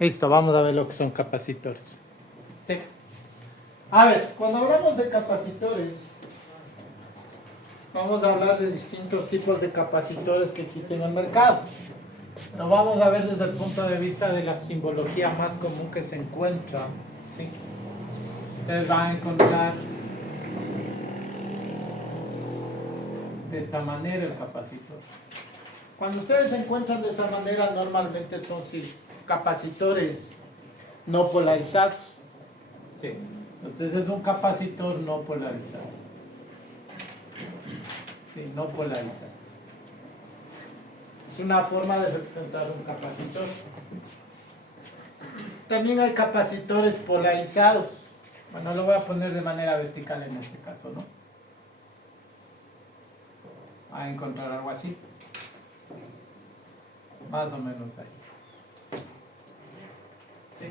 Listo, vamos a ver lo que son capacitores. Sí. A ver, cuando hablamos de capacitores, vamos a hablar de distintos tipos de capacitores que existen en el mercado. Pero vamos a ver desde el punto de vista de la simbología más común que se encuentra. ¿Sí? Ustedes van a encontrar de esta manera el capacitor. Cuando ustedes se encuentran de esa manera, normalmente son capacitores no polarizados. Sí. Entonces es un capacitor no polarizado. Sí, no polarizado. Es una forma de representar un capacitor. También hay capacitores polarizados. Bueno, lo voy a poner de manera vertical en este caso, ¿no? Va a encontrar algo así. Más o menos ahí. ¿Sí?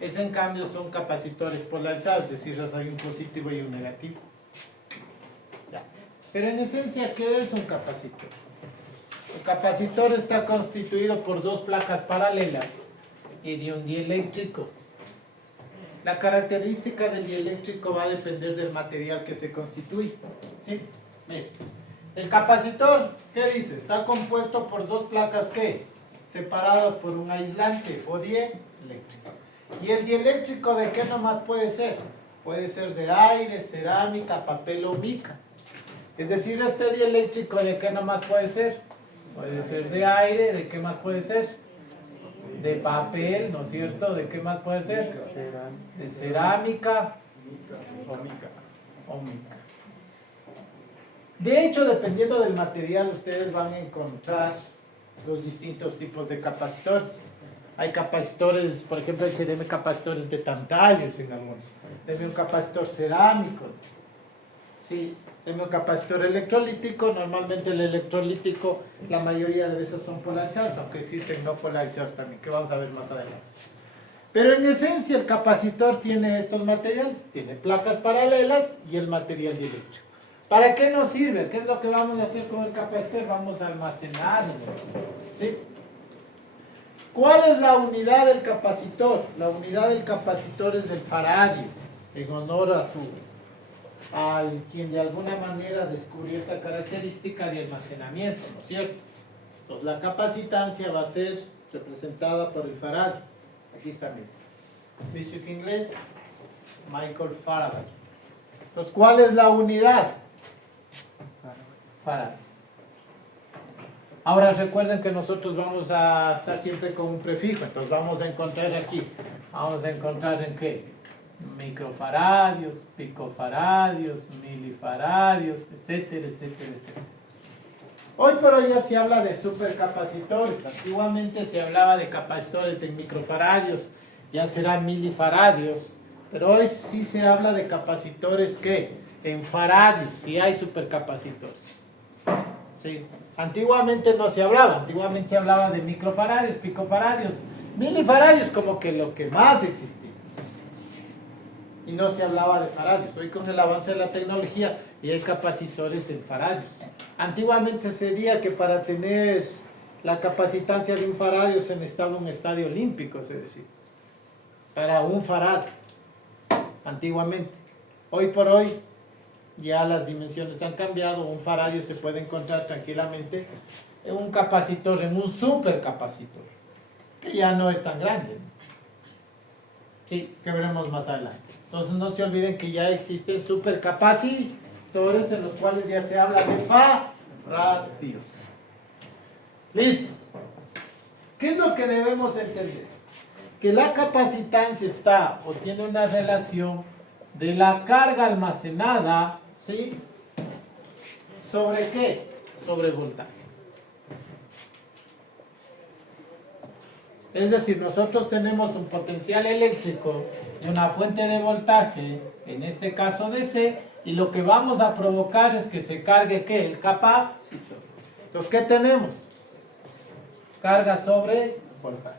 Ese en cambio son capacitores polarizados, es decir, hay un positivo y un negativo. Ya. Pero en esencia, ¿qué es un capacitor? El capacitor está constituido por dos placas paralelas y de un dieléctrico. La característica del dieléctrico va a depender del material que se constituye. ¿Sí? Mire, el capacitor, ¿qué dice? Está compuesto por dos placas ¿qué? Separadas por un aislante o dieléctrico. ¿Y el dieléctrico de qué nomás puede ser? Puede ser de aire, cerámica, papel o mica. Es decir, este dieléctrico de qué nomás puede ser? Puede ser de aire, ¿de qué más puede ser? De papel, ¿no es cierto? ¿De qué más puede ser? De cerámica o mica. De hecho, dependiendo del material, ustedes van a encontrar los distintos tipos de capacitores. Hay capacitores, por ejemplo, se deben capacitores de tantallos en algunos. Debe un capacitor cerámico. Sí, debe un capacitor electrolítico. Normalmente el electrolítico, la mayoría de veces son polarizados, aunque existen no polarizados también, que vamos a ver más adelante. Pero en esencia el capacitor tiene estos materiales, tiene placas paralelas y el material dieléctrico. ¿Para qué nos sirve? ¿Qué es lo que vamos a hacer con el capacitor? Vamos a almacenarlo. ¿Sí? ¿Cuál es la unidad del capacitor? La unidad del capacitor es el faradio, en honor a quien de alguna manera descubrió esta característica de almacenamiento, ¿no es cierto? Entonces la capacitancia va a ser representada por el faradio. Aquí está, miren. Físico inglés, Michael Faraday. Entonces, ¿cuál es la unidad? Faraday. Ahora recuerden que nosotros vamos a estar siempre con un prefijo, entonces vamos a encontrar aquí, vamos a encontrar en qué, microfaradios, picofaradios, milifaradios, etcétera, etcétera, etcétera. Hoy por hoy ya se habla de supercapacitores, antiguamente se hablaba de capacitores en microfaradios, ya serán milifaradios, pero hoy sí se habla de capacitores ¿qué? En faradios, sí hay supercapacitores. Sí. Antiguamente no se hablaba, antiguamente se hablaba de microfaradios, picofaradios, milifaradios como que lo que más existía. Y no se hablaba de faradios. Hoy con el avance de la tecnología y hay capacitores en faradios. Antiguamente se decía que para tener la capacitancia de un faradio se necesitaba un estadio olímpico, es decir, para un faradio, antiguamente. Hoy por hoy ya las dimensiones han cambiado, un faradio se puede encontrar tranquilamente en un capacitor, en un supercapacitor, que ya no es tan grande. Sí, que veremos más adelante. Entonces no se olviden que ya existen supercapacitores en los cuales ya se habla de faradios. Listo. ¿Qué es lo que debemos entender? Que la capacitancia está o tiene una relación de la carga almacenada, ¿sí? ¿Sobre qué? Sobre el voltaje. Es decir, nosotros tenemos un potencial eléctrico y una fuente de voltaje, en este caso DC, y lo que vamos a provocar es que se cargue ¿qué? El capacitor. Entonces, ¿qué tenemos? Carga sobre voltaje.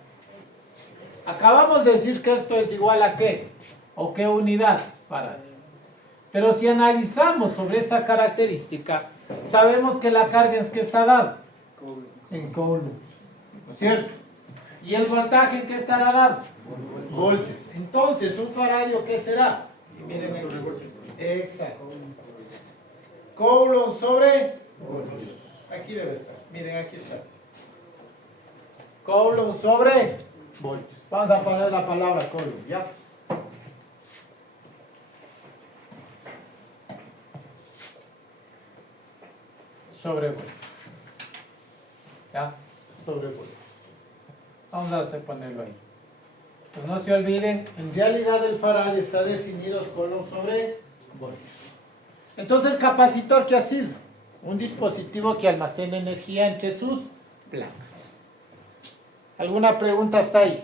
Acabamos de decir que esto es igual a ¿qué? ¿O qué unidad? Faraday. Pero si analizamos sobre esta característica, sabemos que la carga es que está dada en coulombs, ¿no es cierto? ¿Y el voltaje en qué estará dado? Voltios. Entonces, un faradio, ¿qué será? Y miren aquí. Exacto. Coulomb sobre voltios. Aquí debe estar. Miren, aquí está. Coulomb sobre voltios. Vamos a poner la palabra Coulomb, ¿ya? Sobre voltios. ¿Ya? Sobre voltios. Vamos a hacer ponerlo ahí. Pues no se olviden, en realidad el faradio está definido Coulomb sobre voltios. Entonces el capacitor, ¿qué ha sido? Un dispositivo que almacena energía entre sus placas. ¿Alguna pregunta hasta ahí?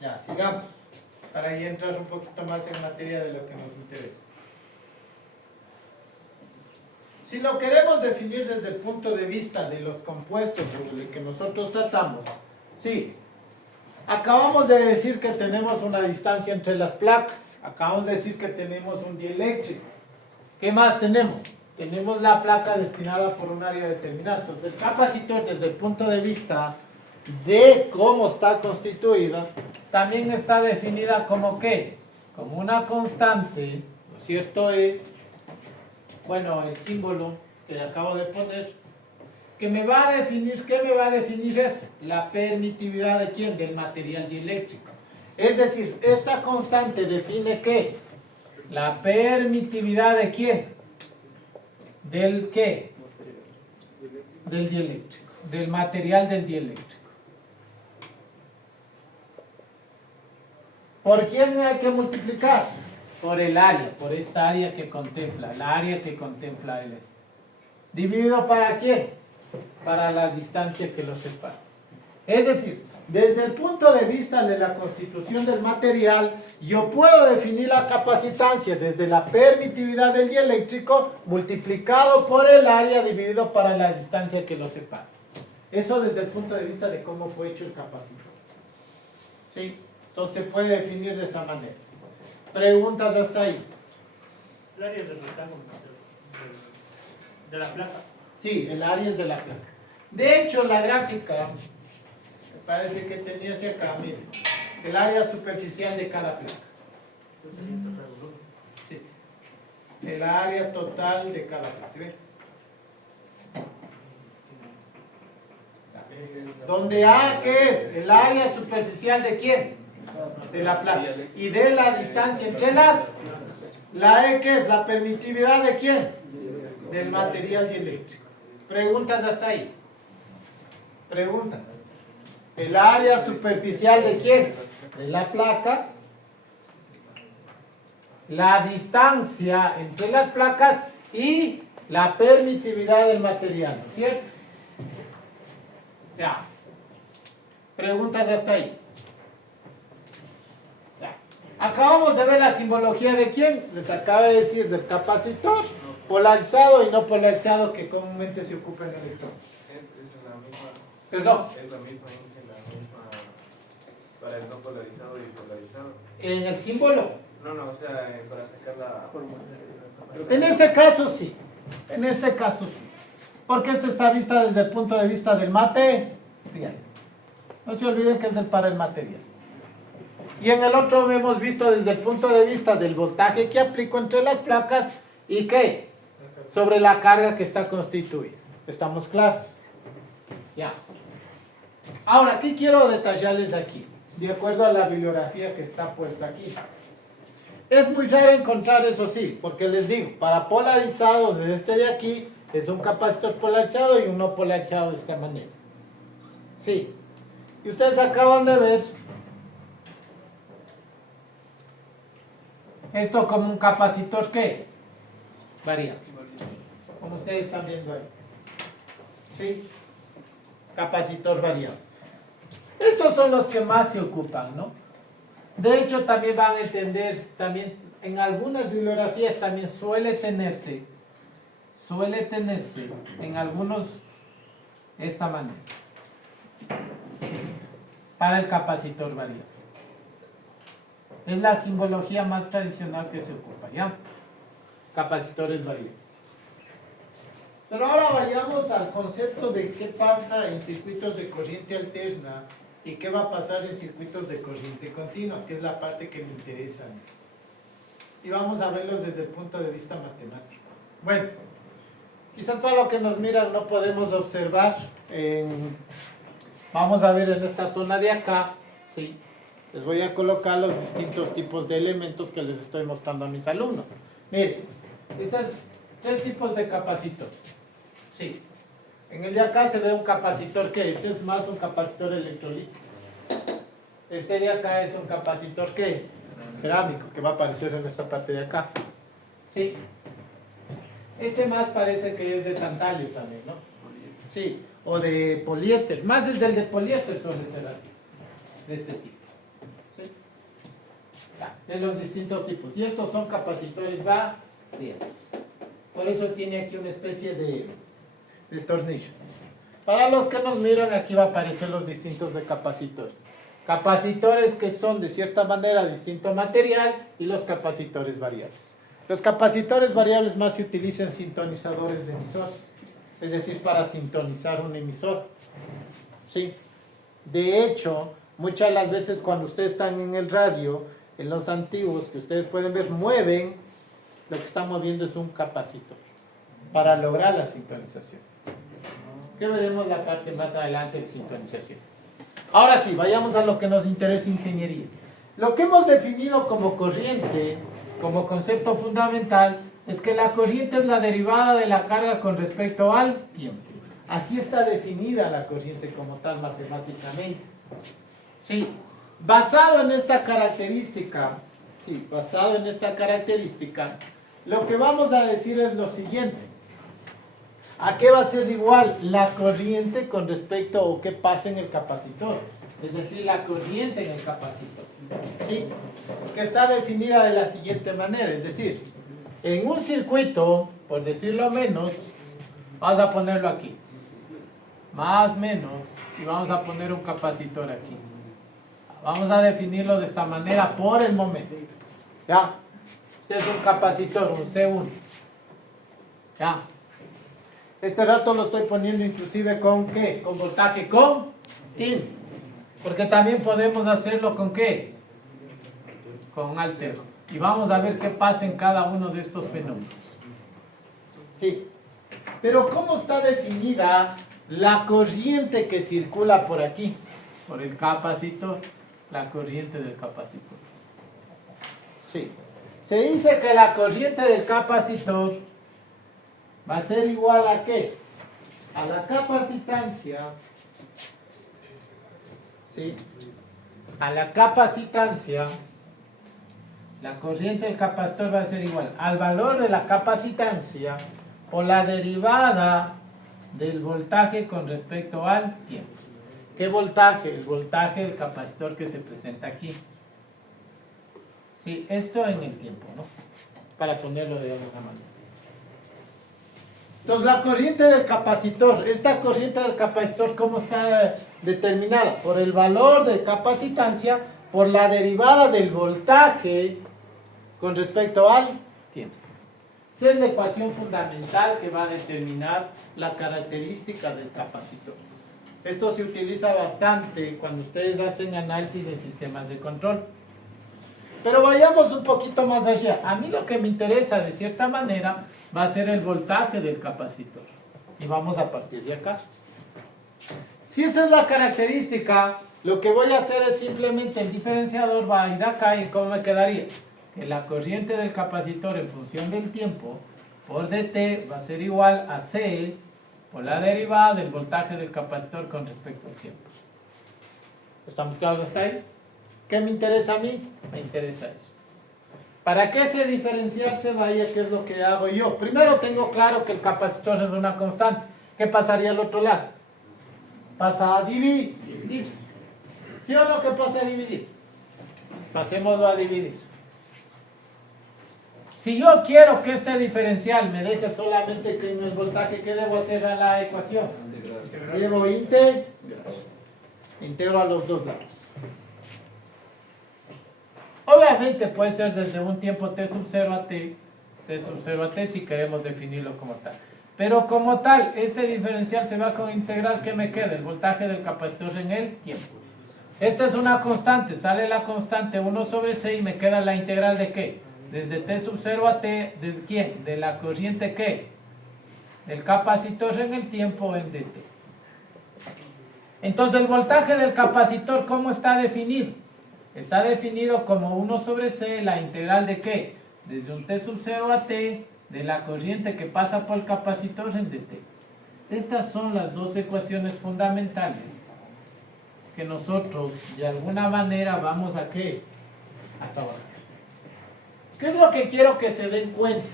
Ya, sigamos. Para ahí entrar un poquito más en materia de lo que nos interesa. Si lo queremos definir desde el punto de vista de los compuestos sobre los que nosotros tratamos, sí, acabamos de decir que tenemos una distancia entre las placas, acabamos de decir que tenemos un dieléctrico. ¿Qué más tenemos? Tenemos la placa destinada por un área determinada. Entonces, el capacitor, desde el punto de vista de cómo está constituida, también está definida como ¿qué? Como una constante, ¿no es cierto? Bueno, el símbolo que acabo de poner, que me va a definir, ¿qué me va a definir eso? La permitividad de quién? Del material dieléctrico. Es decir, esta constante define ¿qué? La permitividad de quién? ¿Del qué? Del dieléctrico, del material del dieléctrico. ¿Por quién hay que multiplicar? Por el área, por esta área que contempla, la área que contempla el S. ¿Dividido para quién? Para la distancia que lo separa. Es decir, desde el punto de vista de la constitución del material, yo puedo definir la capacitancia desde la permitividad del dieléctrico multiplicado por el área dividido para la distancia que lo separa. Eso desde el punto de vista de cómo fue hecho el capacitor. ¿Sí? Entonces se puede definir de esa manera. Preguntas hasta ahí. El área del rectángulo de la placa. Sí, el área es de la placa. De hecho, la gráfica, me parece que tenía hacia acá, miren, el área superficial de cada placa. Sí. El área total de cada placa. ¿Sí ven? Donde A, ¿qué es? El área superficial de quién? De la placa. Y de la distancia entre las. La E, ¿qué es? La permitividad de quién? Del material dieléctrico. Preguntas hasta ahí. Preguntas. El área superficial de quién? De la placa. La distancia entre las placas y la permitividad del material, ¿cierto? Ya. Preguntas hasta ahí. Ya. Acabamos de ver la simbología de quién. Les acabo de decir del capacitor, polarizado y no polarizado, que comúnmente se ocupa en electrones. Es la misma. Perdón. Es la misma para el no polarizado y polarizado. En el símbolo. No, o sea, para sacar la fórmula. En este caso sí. En este caso sí. Porque esta está vista desde el punto de vista del material. No se olviden que es para el material. Y en el otro lo hemos visto desde el punto de vista del voltaje que aplico entre las placas y ¿qué? Sobre la carga que está constituida. ¿Estamos claros? Ya. Ahora, ¿qué quiero detallarles aquí? De acuerdo a la bibliografía que está puesta aquí. Es muy raro encontrar eso sí, porque les digo, para polarizados de este de aquí, es un capacitor polarizado y un no polarizado de esta manera. Sí. Y ustedes acaban de ver esto como un capacitor ¿qué? Variable. Como ustedes están viendo ahí. Sí. Capacitor variable. Estos son los que más se ocupan, ¿no? De hecho, también van a entender, también en algunas bibliografías también suele tenerse en algunos esta manera. Para el capacitor variable. Es la simbología más tradicional que se ocupa, ¿ya? Capacitores variables. Pero ahora vayamos al concepto de qué pasa en circuitos de corriente alterna y qué va a pasar en circuitos de corriente continua, que es la parte que me interesa. Y vamos a verlos desde el punto de vista matemático. Bueno, quizás para lo que nos miran no podemos observar. Vamos a ver en esta zona de acá, ¿sí? Les voy a colocar los distintos tipos de elementos que les estoy mostrando a mis alumnos. Miren, estos 3 tipos de capacitores. Sí. En el de acá se ve un capacitor que este es más un capacitor electrolítico. Este de acá es un capacitor que cerámico, que va a aparecer en esta parte de acá. Sí. Este más parece que es de tantalio también, ¿no? Sí, o de poliéster. Más es del de poliéster, suele ser así. De este tipo. ¿Sí? Ya, de los distintos tipos. Y estos son capacitores variados. Por eso tiene aquí una especie de tornillo. Para los que nos miran, aquí va a aparecer los distintos de capacitores. Capacitores que son de cierta manera distinto material y los capacitores variables. Los capacitores variables más se utilizan en sintonizadores de emisores, es decir, para sintonizar un emisor. Sí. De hecho, muchas de las veces cuando ustedes están en el radio, en los antiguos que ustedes pueden ver, mueven, lo que están moviendo es un capacitor para lograr la sintonización. Que veremos la parte más adelante de sintonización. Ahora sí, vayamos a lo que nos interesa ingeniería. Lo que hemos definido como corriente, como concepto fundamental, es que la corriente es la derivada de la carga con respecto al tiempo. Así está definida la corriente como tal matemáticamente. Sí, basado en esta característica, lo que vamos a decir es lo siguiente. ¿A qué va a ser igual la corriente con respecto a qué pasa en el capacitor? Es decir, la corriente en el capacitor. ¿Sí? Que está definida de la siguiente manera. Es decir, en un circuito, por decirlo menos, vamos a ponerlo aquí. Más menos, y vamos a poner un capacitor aquí. Vamos a definirlo de esta manera por el momento. ¿Ya? Este es un capacitor, un C1. ¿Ya? Este rato lo estoy poniendo inclusive con ¿qué? Con voltaje continuo. Porque también podemos hacerlo con ¿qué? Con alterno. Y vamos a ver qué pasa en cada uno de estos fenómenos. Sí. Pero ¿cómo está definida la corriente que circula por aquí? Por el capacitor. La corriente del capacitor. Sí. Se dice que la corriente del capacitor va a ser igual a ¿qué? A la capacitancia. ¿Sí? A la capacitancia. La corriente del capacitor va a ser igual al valor de la capacitancia o la derivada del voltaje con respecto al tiempo. ¿Qué voltaje? El voltaje del capacitor que se presenta aquí. Sí, esto en el tiempo, ¿no? Para ponerlo de alguna manera. Entonces, la corriente del capacitor, esta corriente del capacitor, ¿cómo está determinada? Por el valor de capacitancia, por la derivada del voltaje con respecto al tiempo. Esa es la ecuación fundamental que va a determinar la característica del capacitor. Esto se utiliza bastante cuando ustedes hacen análisis en sistemas de control. Pero vayamos un poquito más allá. A mí lo que me interesa de cierta manera va a ser el voltaje del capacitor. Y vamos a partir de acá. Si esa es la característica, lo que voy a hacer es simplemente el diferenciador va a ir acá y ¿cómo me quedaría? Que la corriente del capacitor en función del tiempo por dt va a ser igual a C por la derivada del voltaje del capacitor con respecto al tiempo. ¿Estamos claros hasta ahí? ¿Qué me interesa a mí? Me interesa eso. ¿Para qué ese diferencial se vaya? ¿Qué es lo que hago yo? Primero tengo claro que el capacitor es una constante. ¿Qué pasaría al otro lado? Pasa a dividir. ¿Sí o no que pasa a dividir? Pasémoslo a dividir. Si yo quiero que este diferencial me deje solamente que en el voltaje, ¿qué debo hacer a la ecuación? Debo integro a los dos lados. Obviamente puede ser desde un tiempo t sub 0 a t si queremos definirlo como tal. Pero como tal, este diferencial se va con integral, ¿qué me queda? El voltaje del capacitor en el tiempo. Esta es una constante, sale la constante 1 sobre c y me queda la integral de ¿qué? Desde t sub 0 a t, ¿desde quién? De la corriente ¿qué? Del capacitor en el tiempo en dt. Entonces el voltaje del capacitor, ¿cómo está definido? Está definido como 1 sobre c, la integral de ¿qué? Desde un t sub 0 a t, de la corriente que pasa por el capacitor en dt. Estas son las dos ecuaciones fundamentales que nosotros de alguna manera vamos a ¿qué? A trabajar. ¿Qué es lo que quiero que se den cuenta?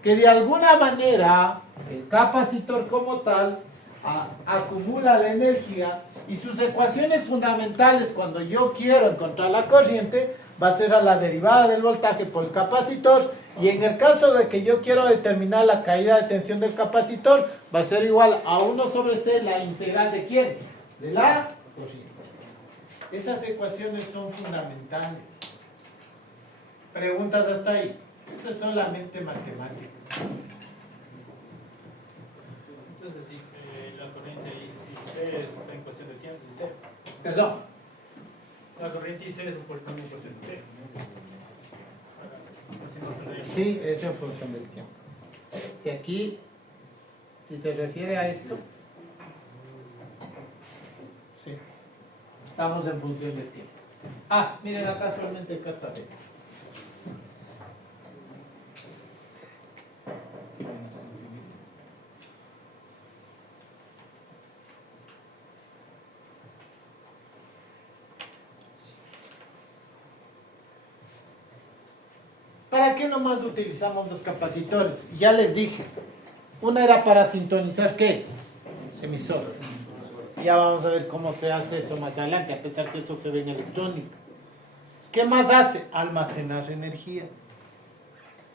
Que de alguna manera el capacitor como tal acumula la energía y sus ecuaciones fundamentales cuando yo quiero encontrar la corriente va a ser a la derivada del voltaje por el capacitor, y en el caso de que yo quiero determinar la caída de tensión del capacitor va a ser igual a 1 sobre c la integral de ¿quién? De la corriente. Esas ecuaciones son fundamentales. ¿Preguntas hasta ahí? Eso es solamente matemáticas. Entonces, sí, la corriente IC es una ecuación de tiempo de t. Perdón. La corriente IC es una ecuación de t. Sí, es en función del tiempo. Si aquí, si se refiere a esto, sí, estamos en función del tiempo. Ah, miren acá solamente acá está bien. ¿Para qué nomás utilizamos los capacitores? Ya les dije, una era para sintonizar ¿qué? Emisores. Ya vamos a ver cómo se hace eso más adelante, a pesar que eso se ve en electrónica. ¿Qué más hace? Almacenar energía.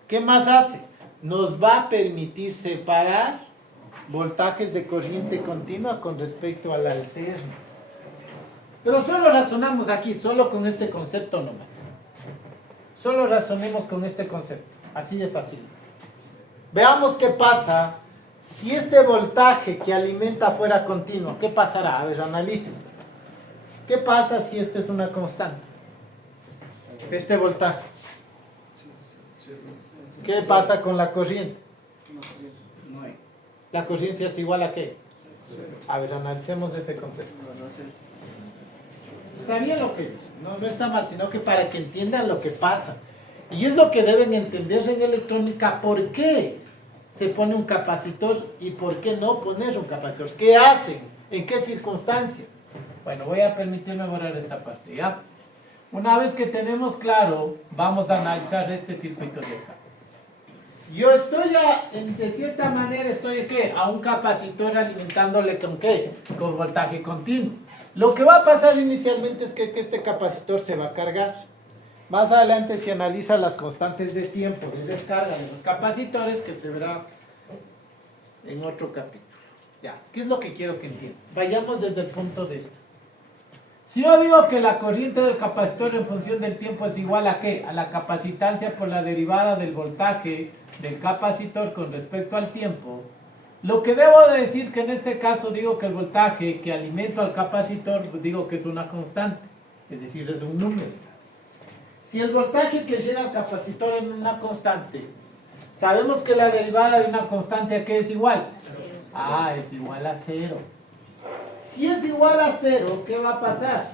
¿Qué más hace? Nos va a permitir separar voltajes de corriente continua con respecto al alterno. Pero solo razonamos aquí, solo con este concepto nomás. Solo razonemos con este concepto, así de fácil. Veamos qué pasa si este voltaje que alimenta fuera continuo. ¿Qué pasará? A ver, analicen. ¿Qué pasa si esta es una constante? Este voltaje. ¿Qué pasa con la corriente? ¿La corriente es igual a qué? A ver, analicemos ese concepto. Está bien lo que dice, no está mal, sino que para que entiendan lo que pasa. Y es lo que deben entenderse en electrónica, por qué se pone un capacitor y por qué no poner un capacitor. ¿Qué hacen? ¿En qué circunstancias? Bueno, voy a permitirme borrar esta parte, ¿ya? Una vez que tenemos claro, vamos a analizar este circuito de acá. Yo estoy de cierta manera, estoy ¿qué? A un capacitor alimentándole con ¿qué? Con voltaje continuo. Lo que va a pasar inicialmente es que este capacitor se va a cargar. Más adelante se analiza las constantes de tiempo de descarga de los capacitores, que se verá en otro capítulo. Ya, ¿qué es lo que quiero que entiendan? Vayamos desde el punto de esto. Si yo digo que la corriente del capacitor en función del tiempo es igual a ¿qué? A la capacitancia por la derivada del voltaje del capacitor con respecto al tiempo, lo que debo de decir que en este caso digo que el voltaje que alimento al capacitor, digo que es una constante, es decir, es un número. Si el voltaje que llega al capacitor es una constante, sabemos que la derivada de una constante ¿a qué es igual? Ah, es igual a 0. Si es igual a 0, ¿qué va a pasar?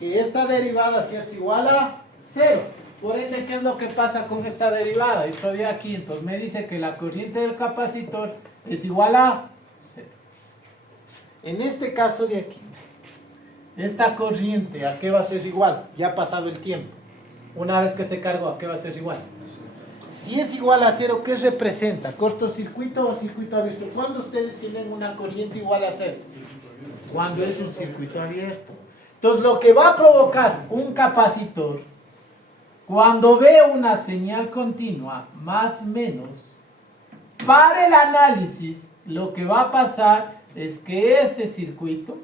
Que esta derivada si es igual a 0. Por ende, ¿qué es lo que pasa con esta derivada? Esto de aquí, entonces me dice que la corriente del capacitor es igual a 0. En este caso de aquí, esta corriente, ¿a qué va a ser igual? Ya ha pasado el tiempo. Una vez que se cargó, ¿a qué va a ser igual? Si es igual a 0, ¿qué representa? ¿Cortocircuito o circuito abierto? ¿Cuándo ustedes tienen una corriente igual a 0? Cuando es un circuito abierto. Entonces, lo que va a provocar un capacitor, cuando ve una señal continua, más o menos, para el análisis, lo que va a pasar es que este circuito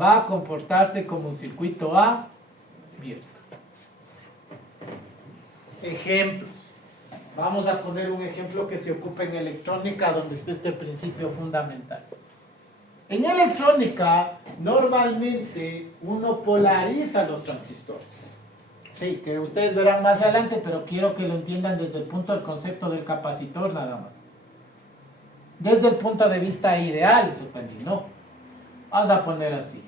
va a comportarse como un circuito abierto. Ejemplos. Vamos a poner un ejemplo que se ocupa en electrónica, donde está este principio fundamental. En electrónica, normalmente uno polariza los transistores. Sí, que ustedes verán más adelante, pero quiero que lo entiendan desde el punto del concepto del capacitor nada más. Desde el punto de vista ideal, supongo, no. Vamos a poner así.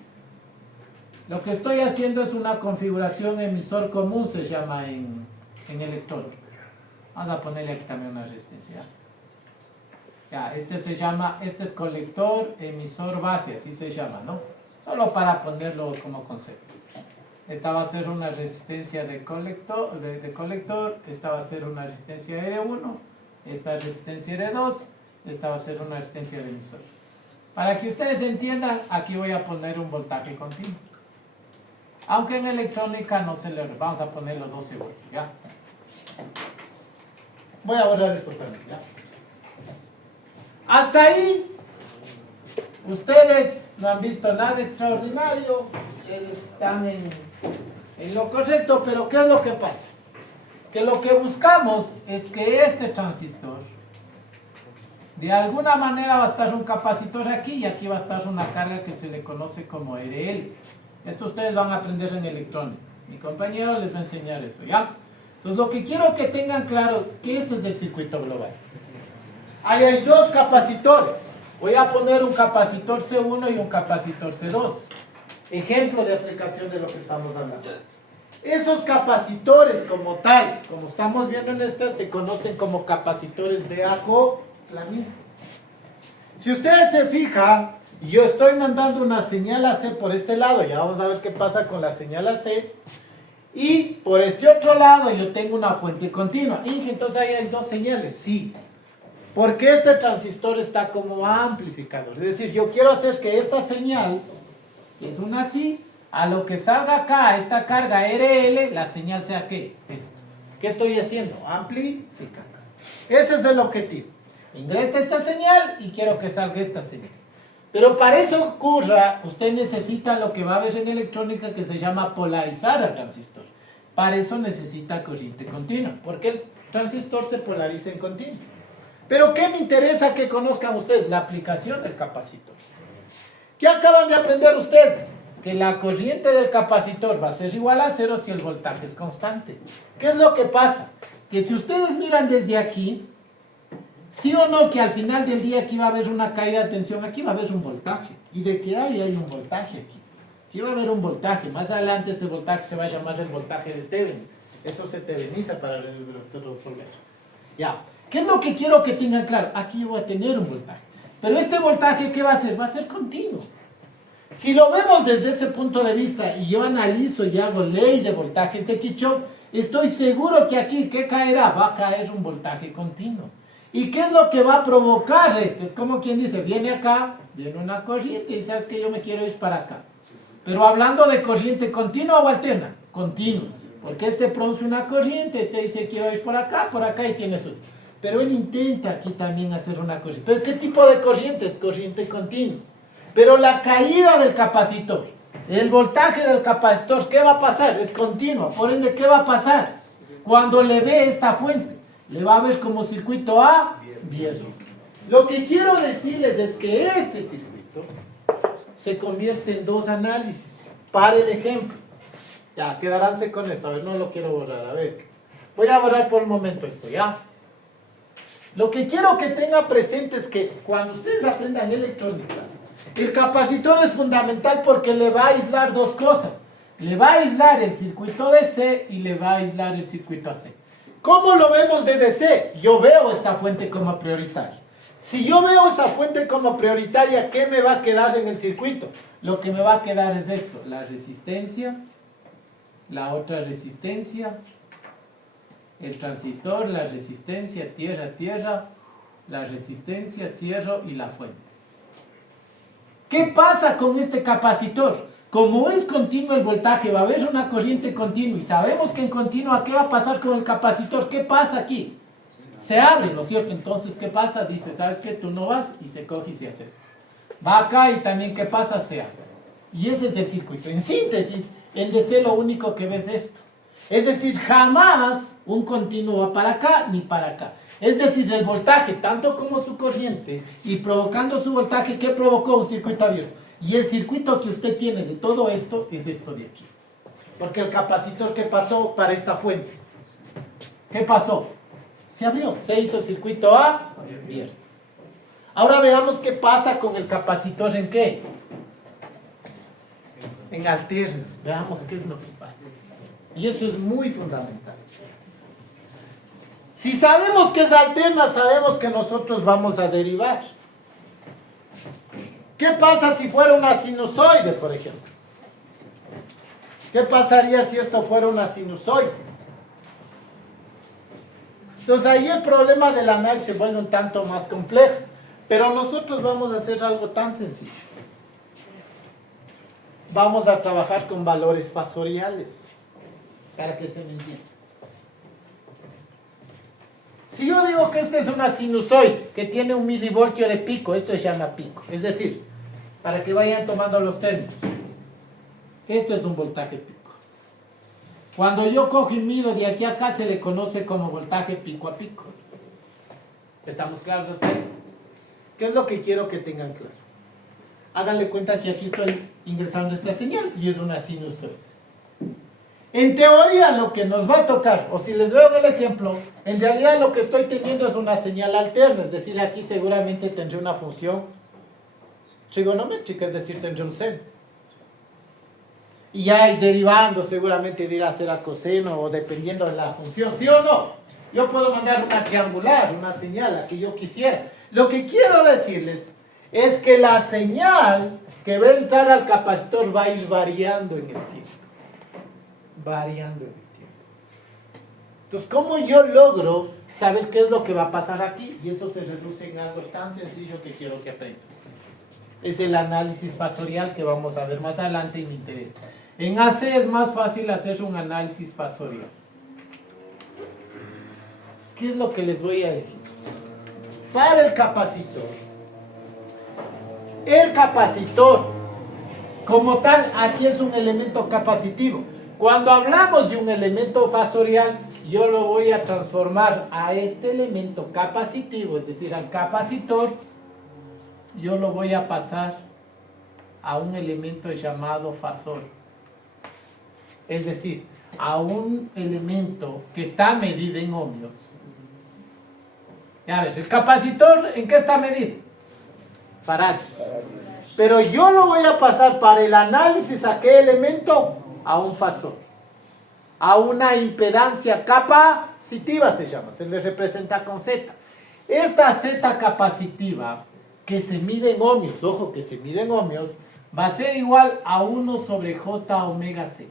Lo que estoy haciendo es una configuración emisor común, se llama en electrónica. Vamos a ponerle aquí también una resistencia. Ya, este es colector, emisor, base, así se llama, ¿no? Solo para ponerlo como concepto. Esta va a ser una resistencia de colector, esta va a ser una resistencia R1, esta resistencia R2, esta va a ser una resistencia de emisor. Para que ustedes entiendan, aquí voy a poner un voltaje continuo. Aunque en electrónica no se le... Vamos a poner los 12 voltios, ¿ya? Voy a borrar esto también, ¿ya? Hasta ahí, ustedes no han visto nada extraordinario, ustedes están en lo correcto, pero ¿qué es lo que pasa? Que lo que buscamos es que este transistor, de alguna manera va a estar un capacitor aquí y aquí va a estar una carga que se le conoce como RL. Esto ustedes van a aprender en electrónica. Mi compañero les va a enseñar eso, ¿ya? Entonces lo que quiero que tengan claro, que este es el circuito global. Ahí hay dos capacitores. Voy a poner un capacitor C1 y un capacitor C2. Ejemplo de aplicación de lo que estamos hablando. Esos capacitores como tal, como estamos viendo en este, se conocen como capacitores de acoplamiento. Si ustedes se fijan, yo estoy mandando una señal AC por este lado, ya vamos a ver qué pasa con la señal AC. Y por este otro lado yo tengo una fuente continua. Inge, entonces ahí hay dos señales, sí. Porque este transistor está como amplificador. Es decir, yo quiero hacer que esta señal, que es una así, a lo que salga acá, esta carga RL, la señal sea ¿qué? Esto. ¿Qué estoy haciendo? Amplificar. Ese es el objetivo. Ingresa esta señal y quiero que salga esta señal. Pero para eso ocurra, usted necesita lo que va a ver en electrónica que se llama polarizar al transistor. Para eso necesita corriente continua, porque el transistor se polariza en continuo. Pero ¿qué me interesa que conozcan ustedes? La aplicación del capacitor. ¿Qué acaban de aprender ustedes? Que la corriente del capacitor va a ser igual a cero si el voltaje es constante. ¿Qué es lo que pasa? Que si ustedes miran desde aquí, sí o no que al final del día aquí va a haber una caída de tensión, aquí va a haber un voltaje. ¿Y de qué hay? Hay un voltaje aquí. Aquí va a haber un voltaje. Más adelante ese voltaje se va a llamar el voltaje de Thevenin. Eso se teveniza para resolver. Ya. ¿Qué es lo que quiero que tengan claro? Aquí yo voy a tener un voltaje. Pero este voltaje, ¿qué va a hacer? Va a ser continuo. Si lo vemos desde ese punto de vista y yo analizo y hago ley de voltajes de Kirchhoff, estoy seguro que aquí, ¿qué caerá? Va a caer un voltaje continuo. ¿Y qué es lo que va a provocar esto? Es como quien dice, viene acá, viene una corriente y sabes que yo me quiero ir para acá. Pero hablando de corriente continua o alterna, continua. Porque este produce una corriente, este dice quiero ir por acá y tiene su... Pero él intenta aquí también hacer una corriente. ¿Pero qué tipo de corriente? Es corriente continua. Pero la caída del capacitor, el voltaje del capacitor, ¿qué va a pasar? Es continuo. Por ende, ¿qué va a pasar? Cuando le ve esta fuente, le va a ver como circuito abierto. Lo que quiero decirles es que este circuito se convierte en dos análisis. Para el ejemplo. Ya, quedaránse con esto. A ver, no lo quiero borrar. A ver. Voy a borrar por un momento esto, ¿ya? Lo que quiero que tenga presente es que cuando ustedes aprendan electrónica, el capacitor es fundamental porque le va a aislar dos cosas. Le va a aislar el circuito DC y le va a aislar el circuito AC. ¿Cómo lo vemos de DC? Yo veo esta fuente como prioritaria. Si yo veo esa fuente como prioritaria, ¿qué me va a quedar en el circuito? Lo que me va a quedar es esto, la resistencia, la otra resistencia, el transistor, la resistencia, tierra, la resistencia, cierro y la fuente. ¿Qué pasa con este capacitor? Como es continuo el voltaje, va a haber una corriente continua y sabemos que en continua, ¿qué va a pasar con el capacitor? ¿Qué pasa aquí? Se abre, ¿no es cierto? Entonces, ¿qué pasa? Dice, ¿sabes qué? Tú no vas y se coge y se hace eso. Va acá y también, ¿qué pasa? Se abre. Y ese es el circuito. En síntesis, en DC lo único que ves es esto. Es decir, jamás un continuo va para acá ni para acá. Es decir, el voltaje, tanto como su corriente, y provocando su voltaje, ¿qué provocó? Un circuito abierto. Y el circuito que usted tiene de todo esto es esto de aquí. Porque el capacitor, ¿qué pasó para esta fuente? ¿Qué pasó? Se abrió, se hizo circuito abierto. Ahora veamos qué pasa con el capacitor en qué. En alterno. Veamos qué es lo que pasa. Y eso es muy fundamental. Si sabemos que es alterna, sabemos que nosotros vamos a derivar. ¿Qué pasa si fuera una sinusoide, por ejemplo? ¿Qué pasaría si esto fuera una sinusoide? Entonces ahí el problema del análisis se vuelve un tanto más complejo. Pero nosotros vamos a hacer algo tan sencillo. Vamos a trabajar con valores fasoriales, para que se me entienda. Si yo digo que esta es una sinusoide que tiene 1 milivoltio de pico, esto se llama pico. Es decir, para que vayan tomando los términos. Esto es un voltaje pico. Cuando yo cojo y mido de aquí a acá, se le conoce como voltaje pico a pico. ¿Estamos claros hasta ahí? ¿Qué es lo que quiero que tengan claro? Háganle cuenta que aquí estoy ingresando esta señal y es una sinusoide. En teoría lo que nos va a tocar, o si les veo el ejemplo, en realidad lo que estoy teniendo es una señal alterna, es decir, aquí seguramente tendré una función trigonométrica, es decir, tendré un seno. Y ya derivando seguramente dirá ser a coseno o dependiendo de la función, ¿sí o no? Yo puedo mandar una triangular, una señal, la que yo quisiera. Lo que quiero decirles es que la señal que va a entrar al capacitor va a ir variando en el tiempo. Variando en el tiempo. Entonces, ¿cómo yo logro saber qué es lo que va a pasar aquí? Y eso se reduce en algo tan sencillo que quiero que aprendan. Es el análisis fasorial que vamos a ver más adelante y me interesa. En AC es más fácil hacer un análisis fasorial. ¿Qué es lo que les voy a decir? Para el capacitor como tal, aquí es un elemento capacitivo. Cuando hablamos de un elemento fasorial, yo lo voy a transformar a este elemento capacitivo, es decir, al capacitor, yo lo voy a pasar a un elemento llamado fasor. Es decir, a un elemento que está medido en ohmios. Ya ves, el capacitor, ¿en qué está medido? Farad. Pero yo lo voy a pasar para el análisis a qué elemento, a un fasor, a una impedancia capacitiva se llama, se le representa con Z. Esta Z capacitiva que se mide en ohmios, ojo que se mide en ohmios, va a ser igual a 1 sobre J omega C.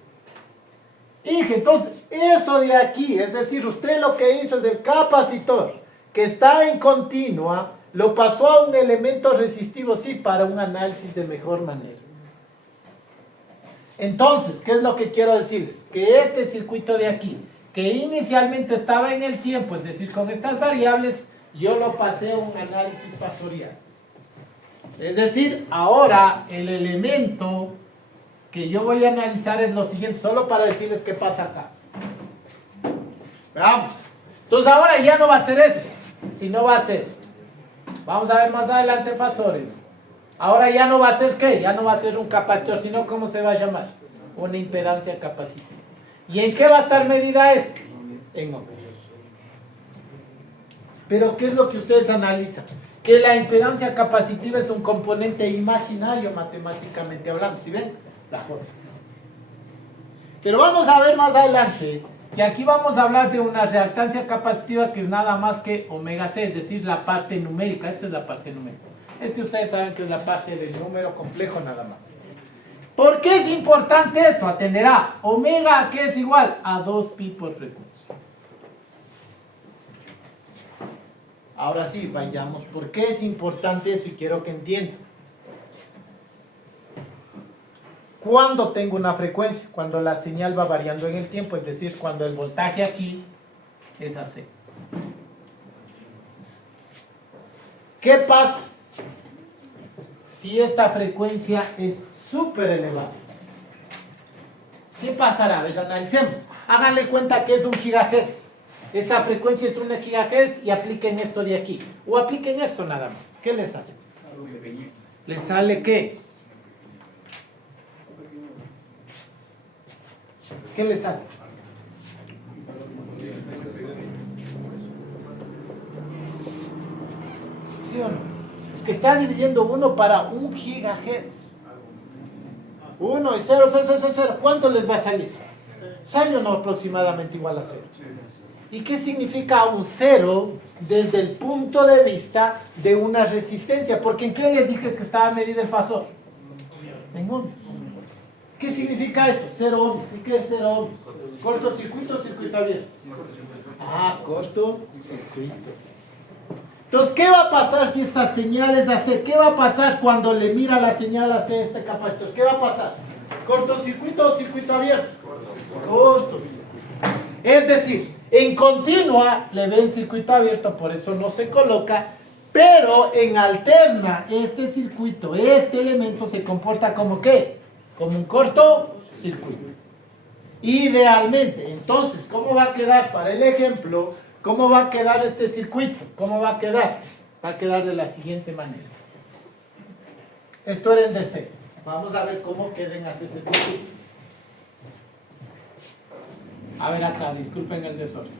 Y entonces, eso de aquí, es decir, usted lo que hizo es el capacitor que está en continua, lo pasó a un elemento resistivo, sí, para un análisis de mejor manera. Entonces, ¿qué es lo que quiero decirles? Que este circuito de aquí, que inicialmente estaba en el tiempo, es decir, con estas variables, yo lo pasé a un análisis fasorial. Es decir, ahora el elemento que yo voy a analizar es lo siguiente, solo para decirles qué pasa acá. Veamos. Entonces ahora ya no va a ser eso, sino va a ser, vamos a ver más adelante fasores. Ahora ya no va a ser ¿qué? Ya no va a ser un capacitor, sino ¿cómo se va a llamar? Una impedancia capacitiva. ¿Y en qué va a estar medida esto? En ohmios. Pero ¿qué es lo que ustedes analizan? Que la impedancia capacitiva es un componente imaginario matemáticamente hablando, ¿sí ven? La forma. Pero vamos a ver más adelante que aquí vamos a hablar de una reactancia capacitiva que es nada más que omega C, es decir, la parte numérica. Esta es la parte numérica. Ustedes saben que es la parte del número complejo nada más. ¿Por qué es importante esto? Atenderá omega, que es igual a 2pi por frecuencia. Ahora sí, vayamos. ¿Por qué es importante eso? Y quiero que entiendan. ¿Cuándo tengo una frecuencia? Cuando la señal va variando en el tiempo, es decir, cuando el voltaje aquí es AC. ¿Qué pasa si esta frecuencia es súper elevada? ¿Qué pasará? A ver, analicemos. Háganle cuenta que es 1 gigahertz. Esa frecuencia es 1 gigahertz y apliquen esto de aquí. O apliquen esto nada más. ¿Qué les sale? ¿Les sale qué? ¿Qué les sale? ¿Sí o no? Es que está dividiendo 1 para 1 gigahertz. 1 y 0, 0, 0, 0. ¿Cuánto les va a salir? ¿Sale o no aproximadamente igual a 0? ¿Y qué significa un 0 desde el punto de vista de una resistencia? Porque ¿en qué les dije que estaba medida el fasor? En ohms. ¿Qué significa eso? 0 ohms. ¿Y qué es 0 ohms? ¿Cortocircuito o circuito abierto? Ah, cortocircuito. Entonces, ¿qué va a pasar si esta señal es AC? ¿Qué va a pasar cuando le mira la señal AC a este capacitor? ¿Qué va a pasar? ¿Cortocircuito o circuito abierto? Cortocircuito. Es decir, en continua le ven circuito abierto, por eso no se coloca, pero en alterna este circuito, este elemento se comporta como ¿qué? Como un cortocircuito. Idealmente, entonces, ¿cómo va a quedar para el ejemplo? ¿Cómo va a quedar este circuito? ¿Cómo va a quedar? Va a quedar de la siguiente manera. Esto era en DC. Vamos a ver cómo queda en AC ese circuito. A ver acá, disculpen el desorden.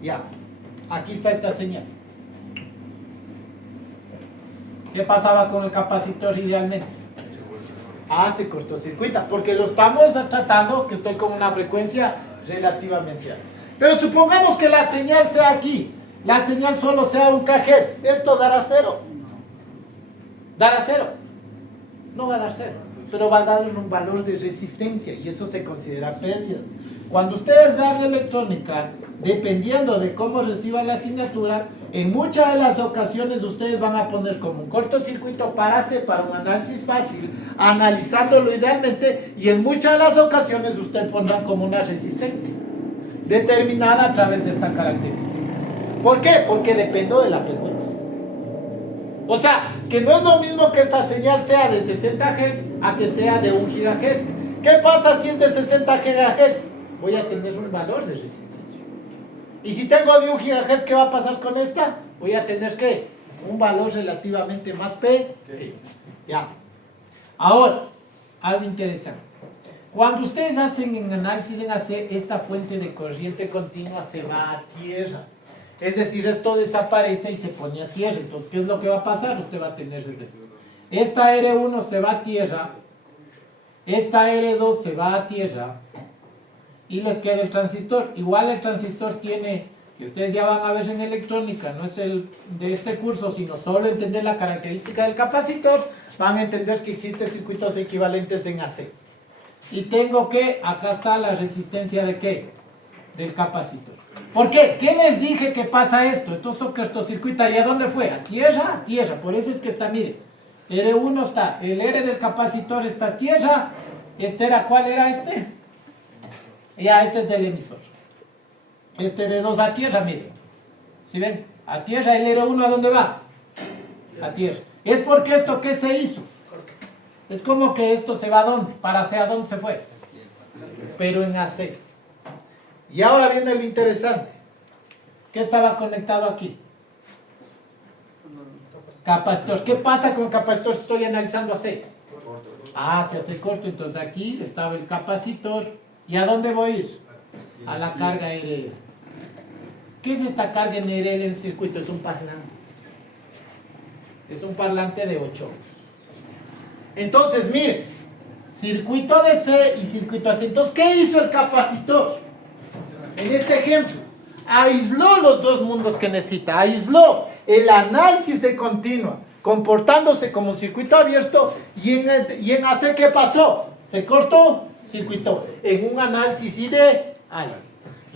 Ya, aquí está esta señal. ¿Qué pasaba con el capacitor idealmente? Ah, se cortocircuita, porque lo estamos tratando que estoy con una frecuencia relativamente alta. Pero supongamos que la señal sea aquí. La señal solo sea 1 kHz. Esto dará 0. ¿Dará 0? No va a dar 0. Pero va a dar un valor de resistencia. Y eso se considera pérdidas. Cuando ustedes vean electrónica, dependiendo de cómo reciban la asignatura, en muchas de las ocasiones ustedes van a poner como un cortocircuito para un análisis fácil, analizándolo idealmente. Y en muchas de las ocasiones ustedes pondrán como una resistencia determinada a través de esta característica. ¿Por qué? Porque dependo de la frecuencia. O sea, que no es lo mismo que esta señal sea de 60 Hz a que sea de 1 GHz. ¿Qué pasa si es de 60 GHz? Voy a tener un valor de resistencia. Y si tengo de 1 GHz, ¿qué va a pasar con esta? Voy a tener, ¿qué? Un valor relativamente más pequeño. Ya. Ahora, algo interesante. Cuando ustedes hacen en análisis en AC, esta fuente de corriente continua se va a tierra. Es decir, esto desaparece y se pone a tierra. Entonces, ¿qué es lo que va a pasar? Usted va a tener, es decir, esta R1 se va a tierra, esta R2 se va a tierra y les queda el transistor. Igual el transistor tiene, que ustedes ya van a ver en electrónica, no es el de este curso, sino solo entender la característica del capacitor, van a entender que existen circuitos equivalentes en AC. Y tengo que, acá está la resistencia de ¿qué? Del capacitor. ¿Por qué? ¿Qué les dije que pasa esto? Esto es cortocircuito. ¿Y a dónde fue? A tierra, a tierra. Por eso es que está, mire, R1 está, el R del capacitor está a tierra. ¿Este era cuál era este? Ya, este es del emisor. Este R2 a tierra, mire. ¿Sí ven? A tierra, el R1 ¿a dónde va? A tierra. Es porque esto, ¿qué se hizo? Es como que esto se va a dónde, para hacia dónde se fue, pero en AC. Y ahora viene lo interesante. ¿Qué estaba conectado aquí? Capacitor. ¿Qué pasa con el capacitor si estoy analizando AC? Ah, se hace corto. Entonces aquí estaba el capacitor. ¿Y a dónde voy a ir? A la carga RL. ¿Qué es esta carga en RL en el circuito? Es un parlante. Es un parlante de 8 ohms. Entonces, mire, circuito DC y circuito AC. Entonces, ¿qué hizo el capacitor? En este ejemplo, aisló los dos mundos que necesita. Aisló el análisis de continua, comportándose como un circuito abierto. Y en AC, ¿qué pasó? Se cortó, circuito. En un análisis ideal.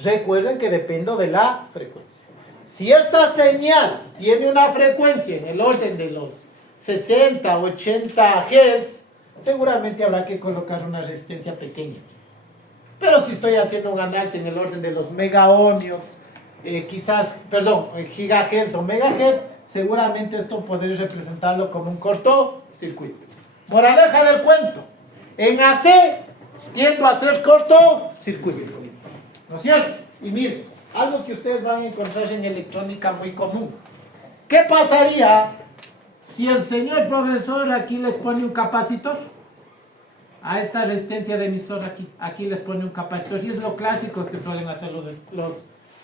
Recuerden que dependo de la frecuencia. Si esta señal tiene una frecuencia en el orden de los 60, 80 Hz, seguramente habrá que colocar una resistencia pequeña. Pero si estoy haciendo un análisis en el orden de los megaohmios, gigahertz o megahertz, seguramente esto podría representarlo como un cortocircuito. Moraleja del cuento. En AC tiendo a hacer cortocircuito, ¿no es cierto? Y miren, algo que ustedes van a encontrar en electrónica muy común. ¿Qué pasaría si el señor profesor aquí les pone un capacitor? A esta resistencia de emisor aquí les pone un capacitor. Y es lo clásico que suelen hacer los